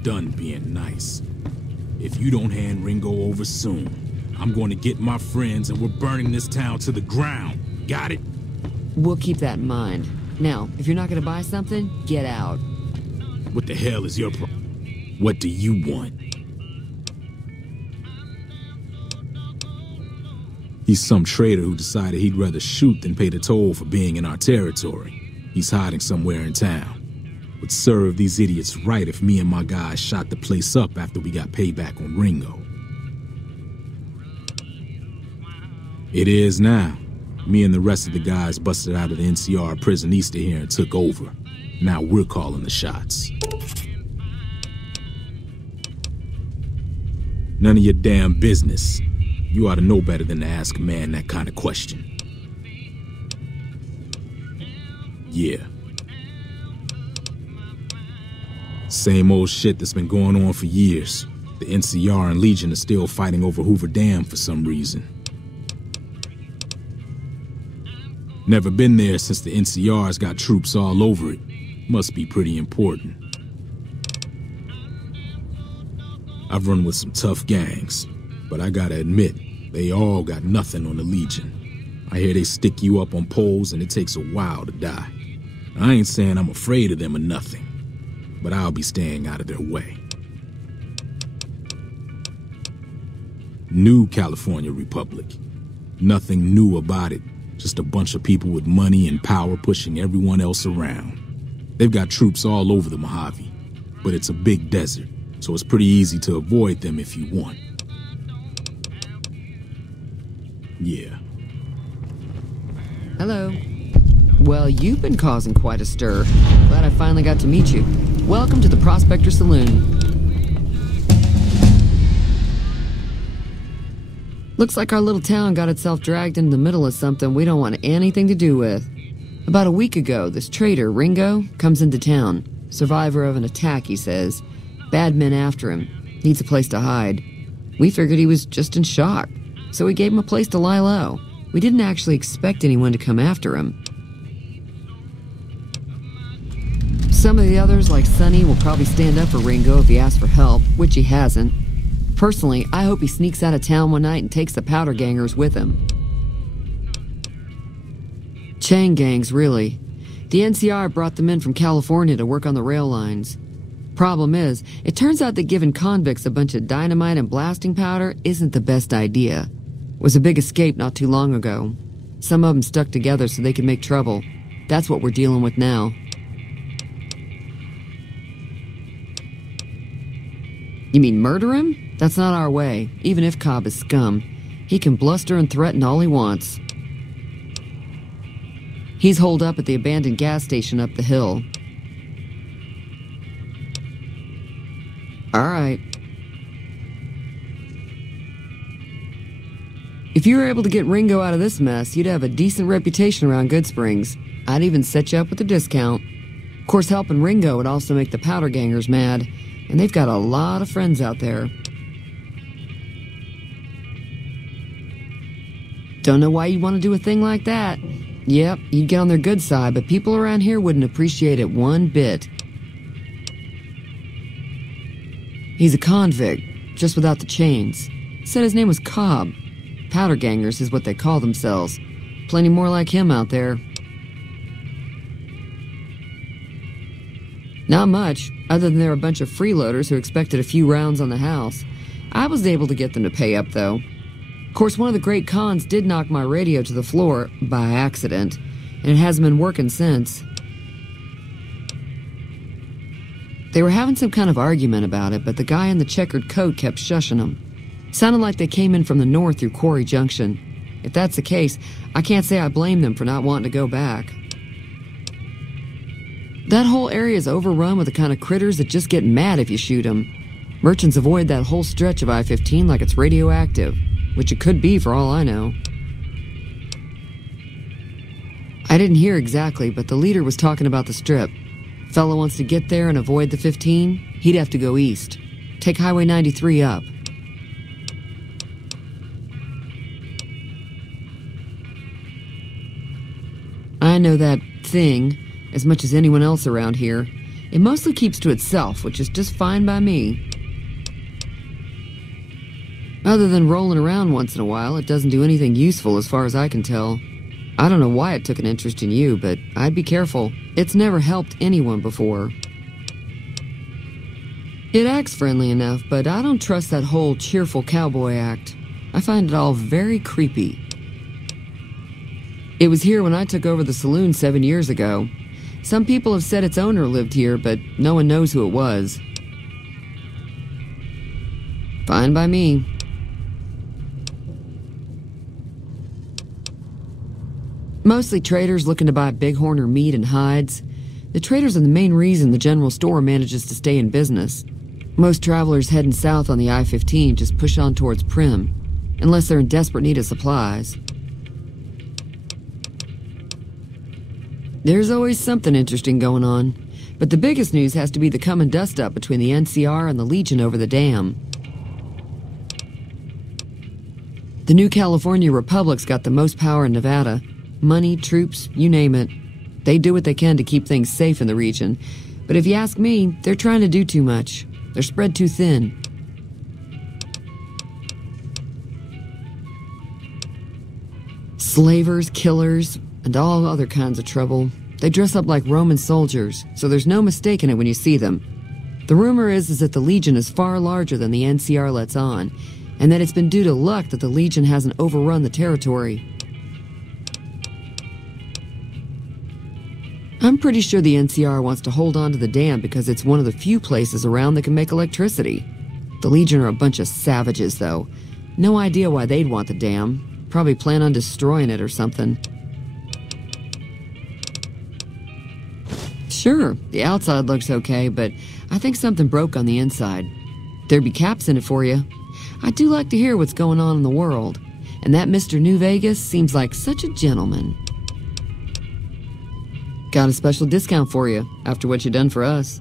done being nice. If you don't hand Ringo over soon, I'm going to get my friends and we're burning this town to the ground. Got it? We'll keep that in mind. Now, if you're not gonna buy something, get out. What the hell is your problem? What do you want? He's some traitor who decided he'd rather shoot than pay the toll for being in our territory. He's hiding somewhere in town. Would serve these idiots right if me and my guys shot the place up after we got payback on Ringo. It is now. Me and the rest of the guys busted out of the NCR prison east of here and took over. Now we're calling the shots. None of your damn business. You ought to know better than to ask a man that kind of question. Yeah. Same old shit that's been going on for years. The NCR and Legion are still fighting over Hoover Dam for some reason. Never been there since the NCR's got troops all over it. Must be pretty important. I've run with some tough gangs, but I gotta admit, they all got nothing on the Legion. I hear they stick you up on poles and it takes a while to die. I ain't saying I'm afraid of them or nothing, but I'll be staying out of their way. New California Republic. Nothing new about it. Just a bunch of people with money and power pushing everyone else around. They've got troops all over the Mojave, but it's a big desert, so it's pretty easy to avoid them if you want. Yeah. Hello. Well, you've been causing quite a stir. Glad I finally got to meet you. Welcome to the Prospector Saloon. Looks like our little town got itself dragged into the middle of something we don't want anything to do with. About a week ago, this traitor, Ringo, comes into town. Survivor of an attack, he says. Bad men after him. Needs a place to hide. We figured he was just in shock, so we gave him a place to lie low. We didn't actually expect anyone to come after him. Some of the others, like Sonny, will probably stand up for Ringo if he asks for help, which he hasn't. Personally, I hope he sneaks out of town one night and takes the powder gangers with him. Chain gangs, really. The NCR brought them in from California to work on the rail lines. Problem is, it turns out that giving convicts a bunch of dynamite and blasting powder isn't the best idea. It was a big escape not too long ago. Some of them stuck together so they could make trouble. That's what we're dealing with now. You mean murder him? That's not our way, even if Cobb is scum. He can bluster and threaten all he wants. He's holed up at the abandoned gas station up the hill. All right. If you were able to get Ringo out of this mess, you'd have a decent reputation around Good Springs. I'd even set you up with a discount. Of course, helping Ringo would also make the powder gangers mad, and they've got a lot of friends out there. Don't know why you'd want to do a thing like that. Yep, you'd get on their good side, but people around here wouldn't appreciate it one bit. He's a convict, just without the chains. Said his name was Cobb. Powder gangers is what they call themselves. Plenty more like him out there. Not much, other than they're a bunch of freeloaders who expected a few rounds on the house. I was able to get them to pay up, though. Of course, one of the great cons did knock my radio to the floor, by accident, and it hasn't been working since. They were having some kind of argument about it, but the guy in the checkered coat kept shushing them. Sounded like they came in from the north through Quarry Junction. If that's the case, I can't say I blame them for not wanting to go back. That whole area is overrun with the kind of critters that just get mad if you shoot them. Merchants avoid that whole stretch of I-15 like it's radioactive, which it could be for all I know. I didn't hear exactly, but the leader was talking about the strip. Fella wants to get there and avoid the 15, he'd have to go east. Take Highway 93 up. I know that thing as much as anyone else around here. It mostly keeps to itself, which is just fine by me. Other than rolling around once in a while, it doesn't do anything useful as far as I can tell. I don't know why it took an interest in you, but I'd be careful. It's never helped anyone before. It acts friendly enough, but I don't trust that whole cheerful cowboy act. I find it all very creepy. It was here when I took over the saloon 7 years ago. Some people have said its owner lived here, but no one knows who it was. Fine by me. Mostly traders looking to buy bighorn or meat and hides. The traders are the main reason the general store manages to stay in business. Most travelers heading south on the I-15 just push on towards Prim, unless they're in desperate need of supplies. There's always something interesting going on, but the biggest news has to be the coming dust-up between the NCR and the Legion over the dam. The new California Republic's got the most power in Nevada. Money, troops, you name it. They do what they can to keep things safe in the region, but if you ask me, they're trying to do too much. They're spread too thin. Slavers, killers, and all other kinds of trouble. They dress up like Roman soldiers, so there's no mistaking it when you see them. The rumor is that the Legion is far larger than the NCR lets on, and that it's been due to luck that the Legion hasn't overrun the territory. I'm pretty sure the NCR wants to hold on to the dam because it's one of the few places around that can make electricity. The Legion are a bunch of savages, though. No idea why they'd want the dam. Probably plan on destroying it or something. Sure, the outside looks okay, but I think something broke on the inside. There'd be caps in it for you. I do like to hear what's going on in the world, and that Mr. New Vegas seems like such a gentleman. Got a special discount for you, after what you done for us.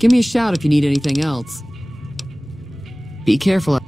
Give me a shout if you need anything else. Be careful.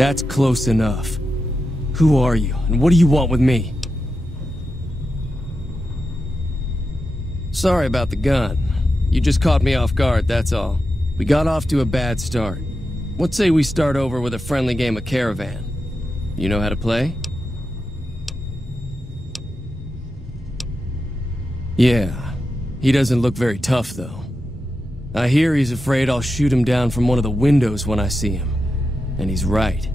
That's close enough. Who are you, and what do you want with me? Sorry about the gun. You just caught me off guard, that's all. We got off to a bad start. Let's say we start over with a friendly game of Caravan. You know how to play? Yeah. He doesn't look very tough, though. I hear he's afraid I'll shoot him down from one of the windows when I see him. And he's right.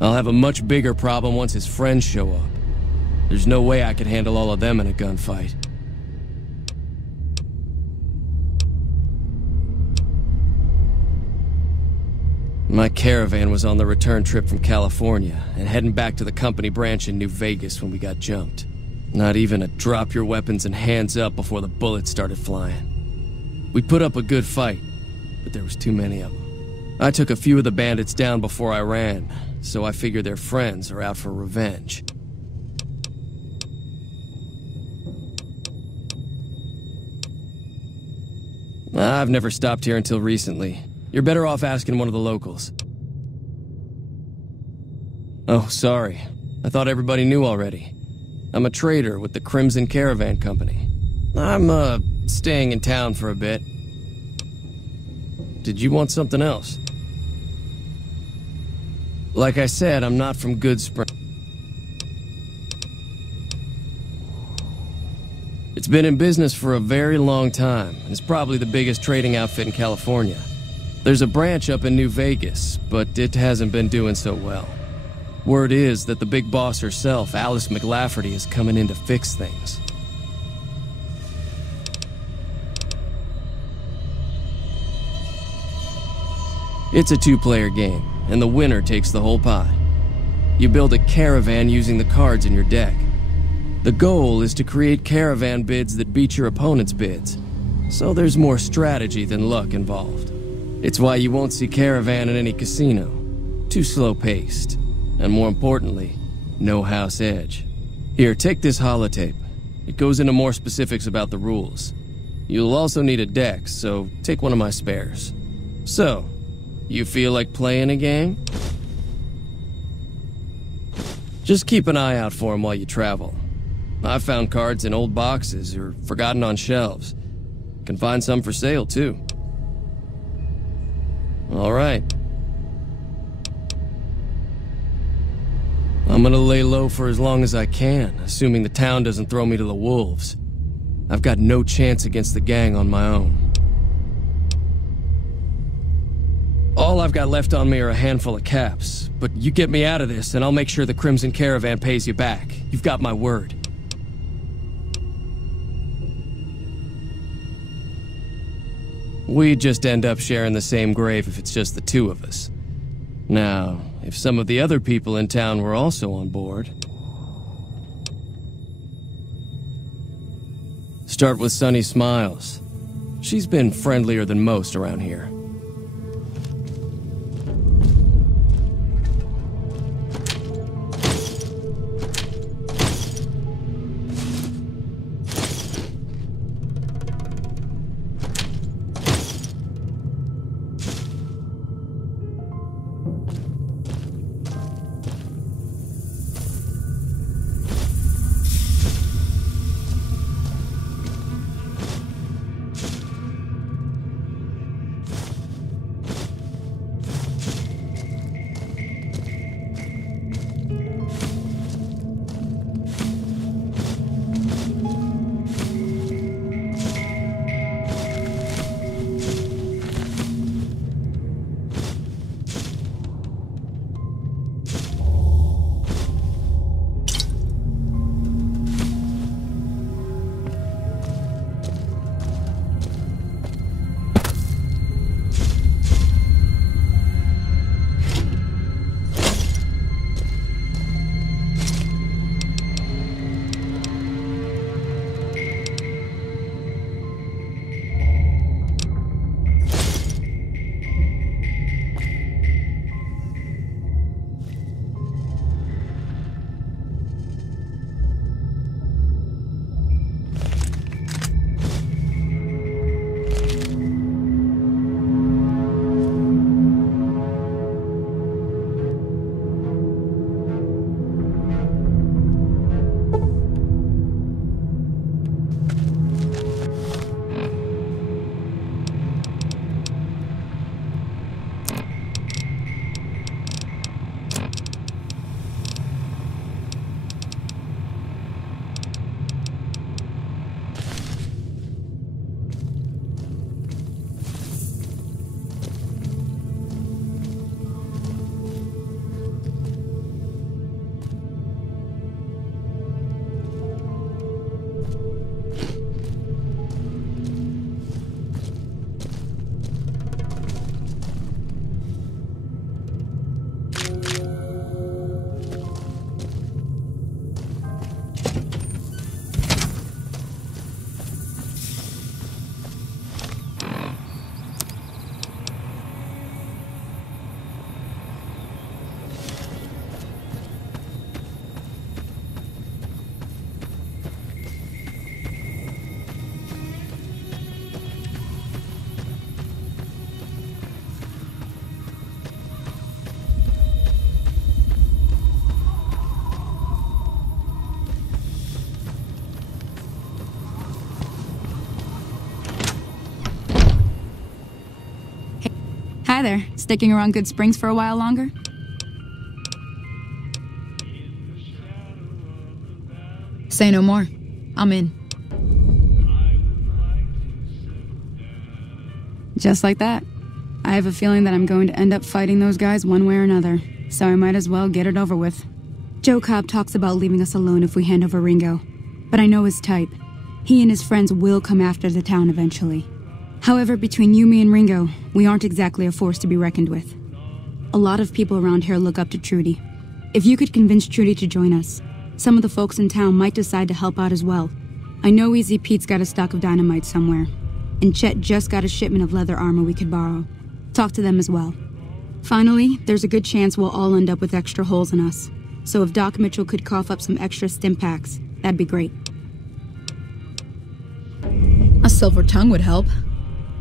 I'll have a much bigger problem once his friends show up. There's no way I could handle all of them in a gunfight. My Caravan was on the return trip from California and heading back to the company branch in New Vegas when we got jumped. Not even a drop your weapons and hands up before the bullets started flying. We put up a good fight, but there was too many of them. I took a few of the bandits down before I ran, so I figured their friends are out for revenge. I've never stopped here until recently. You're better off asking one of the locals. Oh, sorry. I thought everybody knew already. I'm a trader with the Crimson Caravan Company. I'm, staying in town for a bit. Did you want something else? Like I said, I'm not from Good Spring. It's been in business for a very long time. It's probably the biggest trading outfit in California. There's a branch up in New Vegas, but it hasn't been doing so well. Word is that the big boss herself, Alice McLafferty, is coming in to fix things. It's a two-player game, and the winner takes the whole pot. You build a caravan using the cards in your deck. The goal is to create caravan bids that beat your opponent's bids, so there's more strategy than luck involved. It's why you won't see Caravan in any casino. Too slow-paced. And more importantly, no house edge. Here, take this holotape. It goes into more specifics about the rules. You'll also need a deck, so take one of my spares. So, you feel like playing a game? Just keep an eye out for them while you travel. I've found cards in old boxes or forgotten on shelves. Can find some for sale, too. All right. I'm gonna lay low for as long as I can, assuming the town doesn't throw me to the wolves. I've got no chance against the gang on my own. All I've got left on me are a handful of caps, but you get me out of this and I'll make sure the Crimson Caravan pays you back. You've got my word. We'd just end up sharing the same grave if it's just the two of us. Now, if some of the other people in town were also on board... Start with Sunny Smiles. She's been friendlier than most around here. Hi there. Sticking around Good Springs for a while longer? Say no more. I'm in. Just like that. I have a feeling that I'm going to end up fighting those guys one way or another, so I might as well get it over with. Joe Cobb talks about leaving us alone if we hand over Ringo, but I know his type. He and his friends will come after the town eventually. However, between you, me, and Ringo, we aren't exactly a force to be reckoned with. A lot of people around here look up to Trudy. If you could convince Trudy to join us, some of the folks in town might decide to help out as well. I know Easy Pete's got a stock of dynamite somewhere, and Chet just got a shipment of leather armor we could borrow. Talk to them as well. Finally, there's a good chance we'll all end up with extra holes in us. So if Doc Mitchell could cough up some extra stim packs, that'd be great. A silver tongue would help.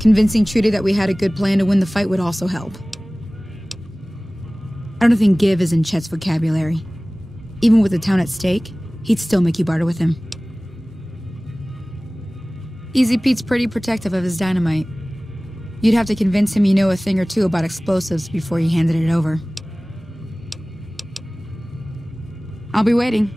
Convincing Trudy that we had a good plan to win the fight would also help. I don't think give is in Chet's vocabulary. Even with the town at stake, he'd still make you barter with him. Easy Pete's pretty protective of his dynamite. You'd have to convince him you know a thing or two about explosives before you handed it over. I'll be waiting.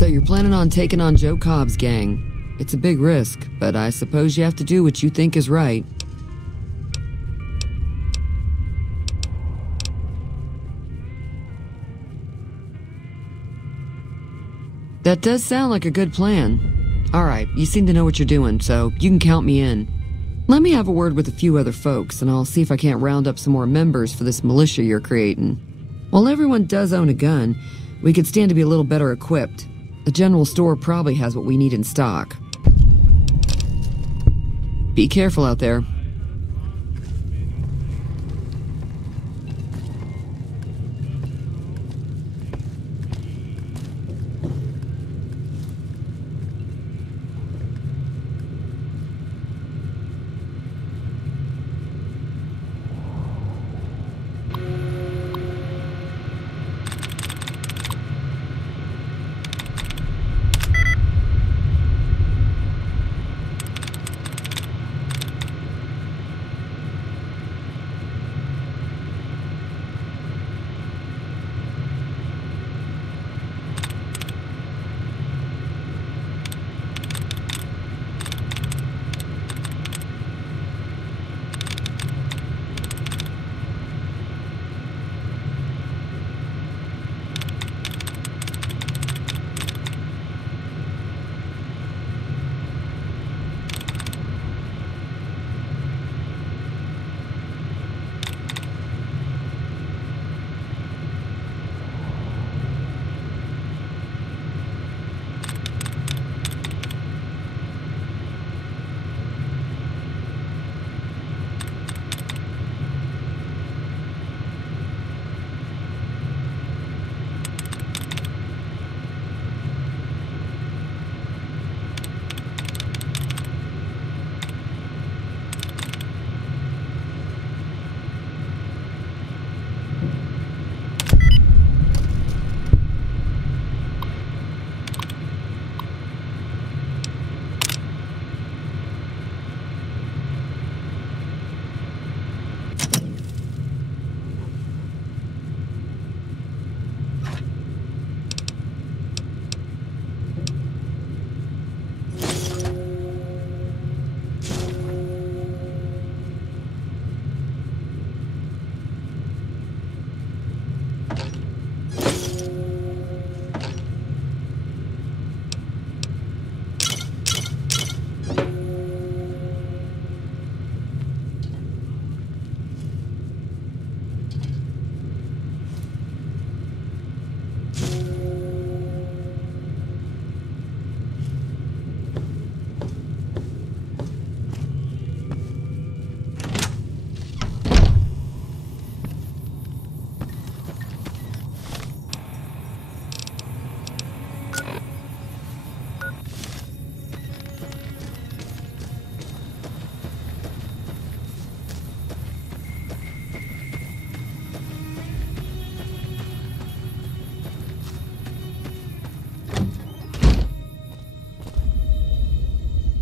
So you're planning on taking on Joe Cobb's gang. It's a big risk, but I suppose you have to do what you think is right. That does sound like a good plan. Alright, you seem to know what you're doing, so you can count me in. Let me have a word with a few other folks, and I'll see if I can't round up some more members for this militia you're creating. While everyone does own a gun, we could stand to be a little better equipped. The general store probably has what we need in stock. Be careful out there.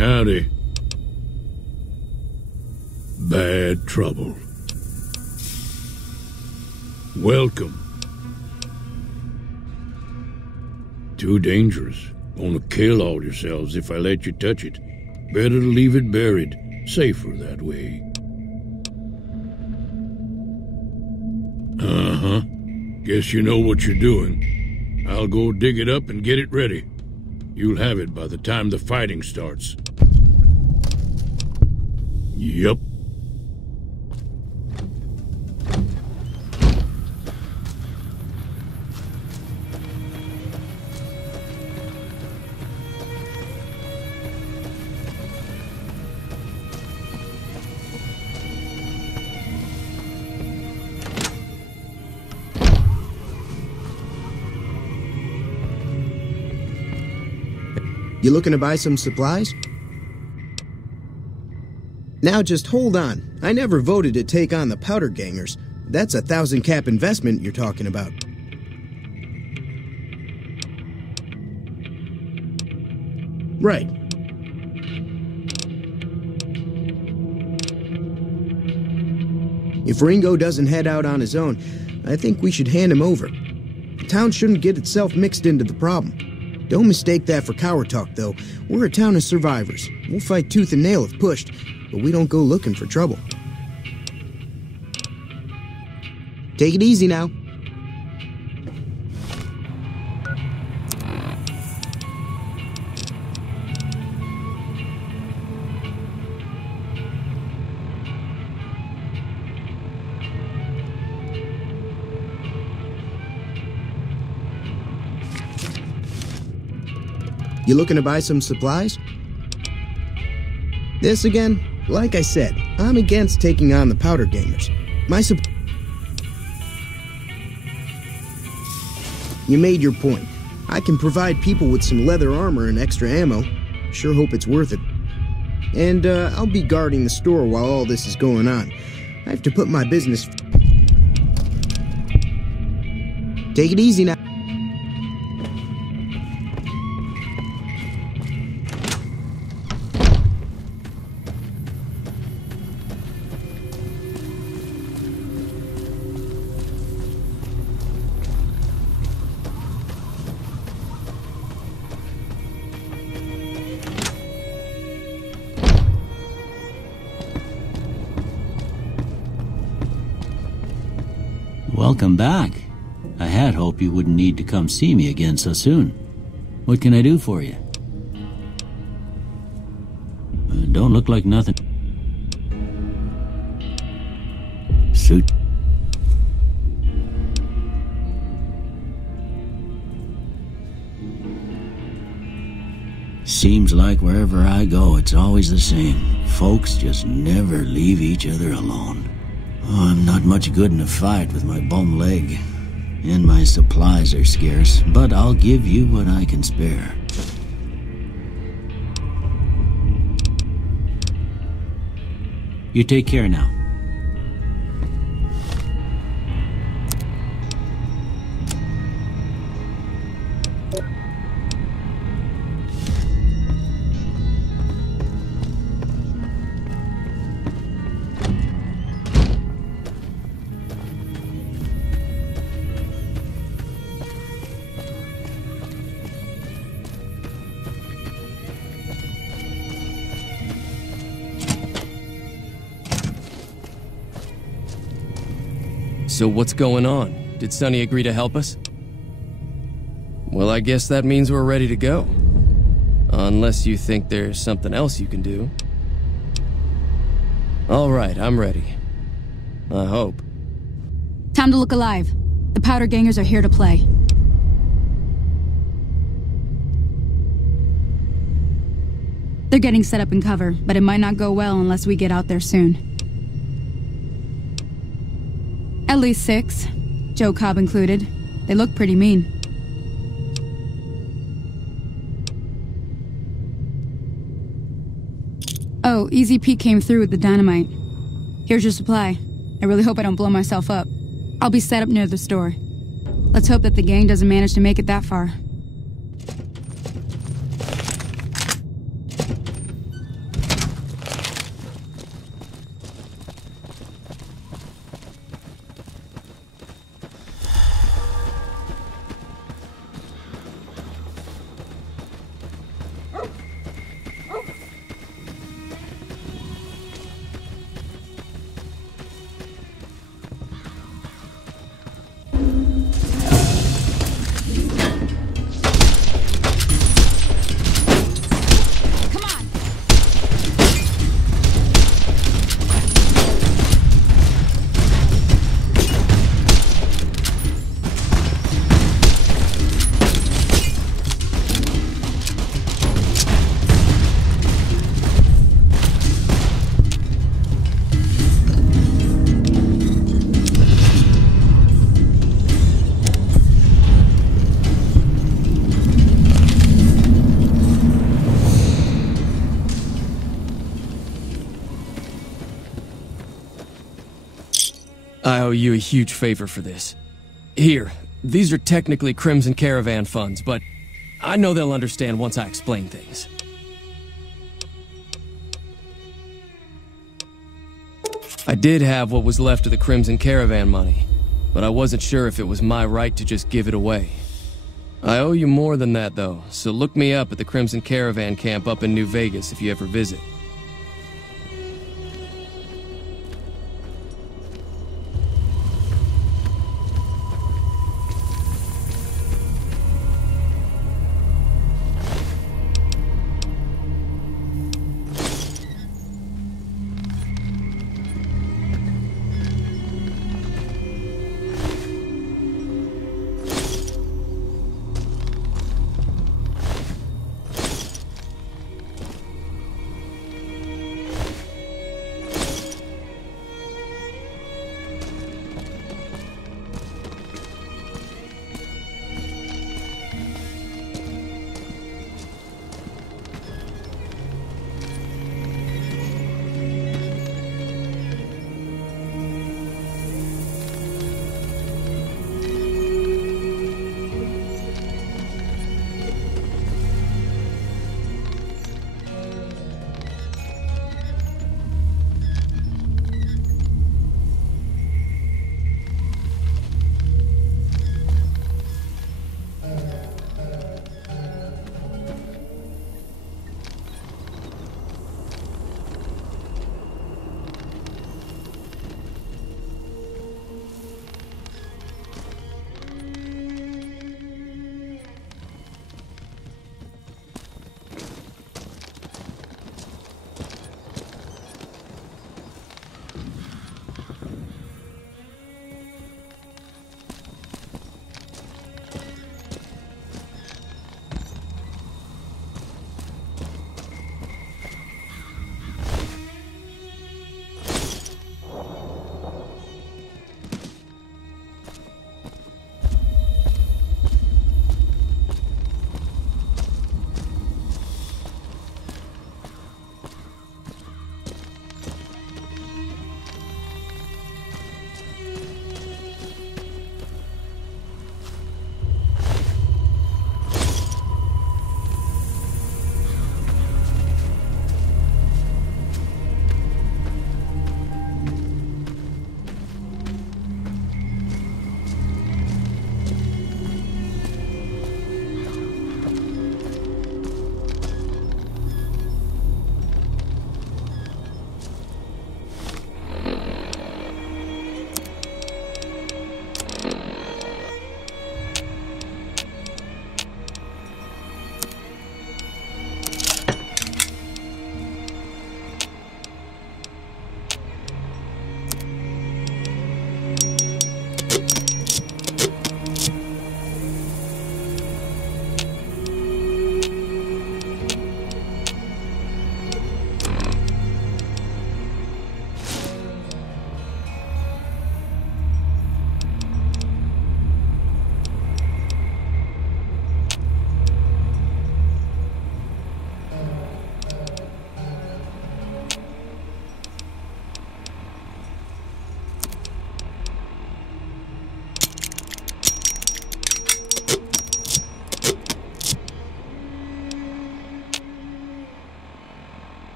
Howdy. Bad trouble. Welcome. Too dangerous. Gonna kill all yourselves if I let you touch it. Better to leave it buried. Safer that way. Uh-huh. Guess you know what you're doing. I'll go dig it up and get it ready. You'll have it by the time the fighting starts. Yup. You looking to buy some supplies? Now just hold on. I never voted to take on the powder gangers. That's a 1,000 cap investment you're talking about. Right. If Ringo doesn't head out on his own, I think we should hand him over. The town shouldn't get itself mixed into the problem. Don't mistake that for coward talk, though. We're a town of survivors. We'll fight tooth and nail if pushed, but we don't go looking for trouble. Take it easy now. You looking to buy some supplies? This again? Like I said, I'm against taking on the powder gangers. You made your point. I can provide people with some leather armor and extra ammo. Sure hope it's worth it. And I'll be guarding the store while all this is going on. I have to put my business... Take it easy now. Welcome back. I had hoped you wouldn't need to come see me again so soon. What can I do for you? Don't look like nothing. Suit. Seems like wherever I go, it's always the same. Folks just never leave each other alone. Oh, I'm not much good in a fight with my bum leg. And my supplies are scarce, but I'll give you what I can spare. You take care now. So what's going on? Did Sonny agree to help us? Well, I guess that means we're ready to go. Unless you think there's something else you can do. All right, I'm ready. I hope. Time to look alive. The powder gangers are here to play. They're getting set up in cover, but it might not go well unless we get out there soon. At least 6, Joe Cobb included. They look pretty mean. Oh, Easy Pete came through with the dynamite. Here's your supply. I really hope I don't blow myself up. I'll be set up near the store. Let's hope that the gang doesn't manage to make it that far. I owe you a huge favor for this. Here, these are technically Crimson Caravan funds, but I know they'll understand once I explain things. I did have what was left of the Crimson Caravan money, but I wasn't sure if it was my right to just give it away. I owe you more than that, though, so look me up at the Crimson Caravan camp up in New Vegas if you ever visit.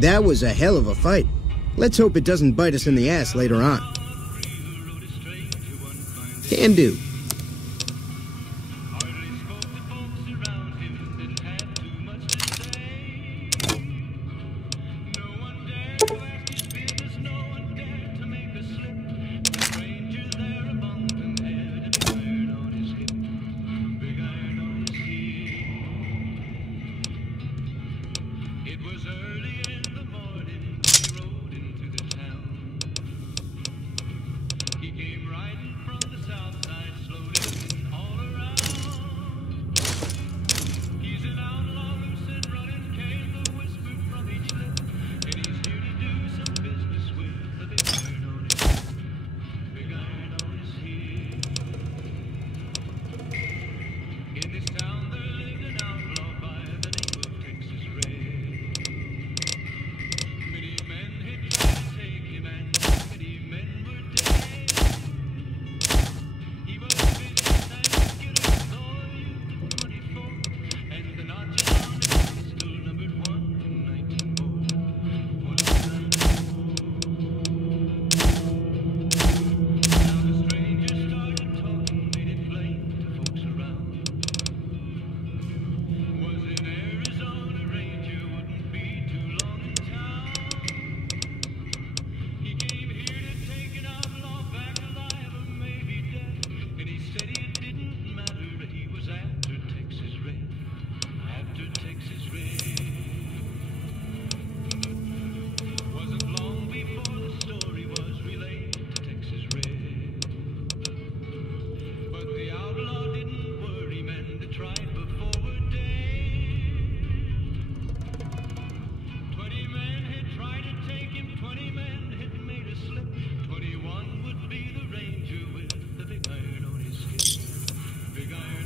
That was a hell of a fight. Let's hope it doesn't bite us in the ass later on. Can do. He came riding from the south side, slowly moving all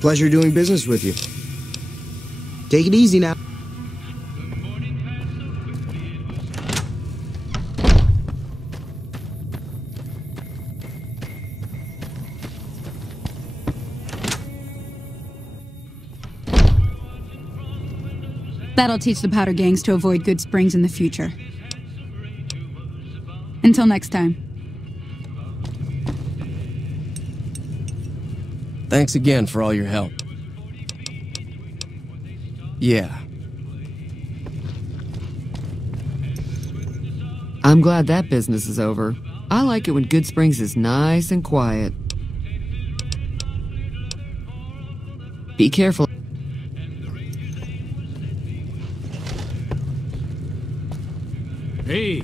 Pleasure doing business with you. Take it easy now. That'll teach the powder gangs to avoid Good Springs in the future. Until next time. Thanks again for all your help. Yeah. I'm glad that business is over. I like it when Good Springs is nice and quiet. Be careful. Hey,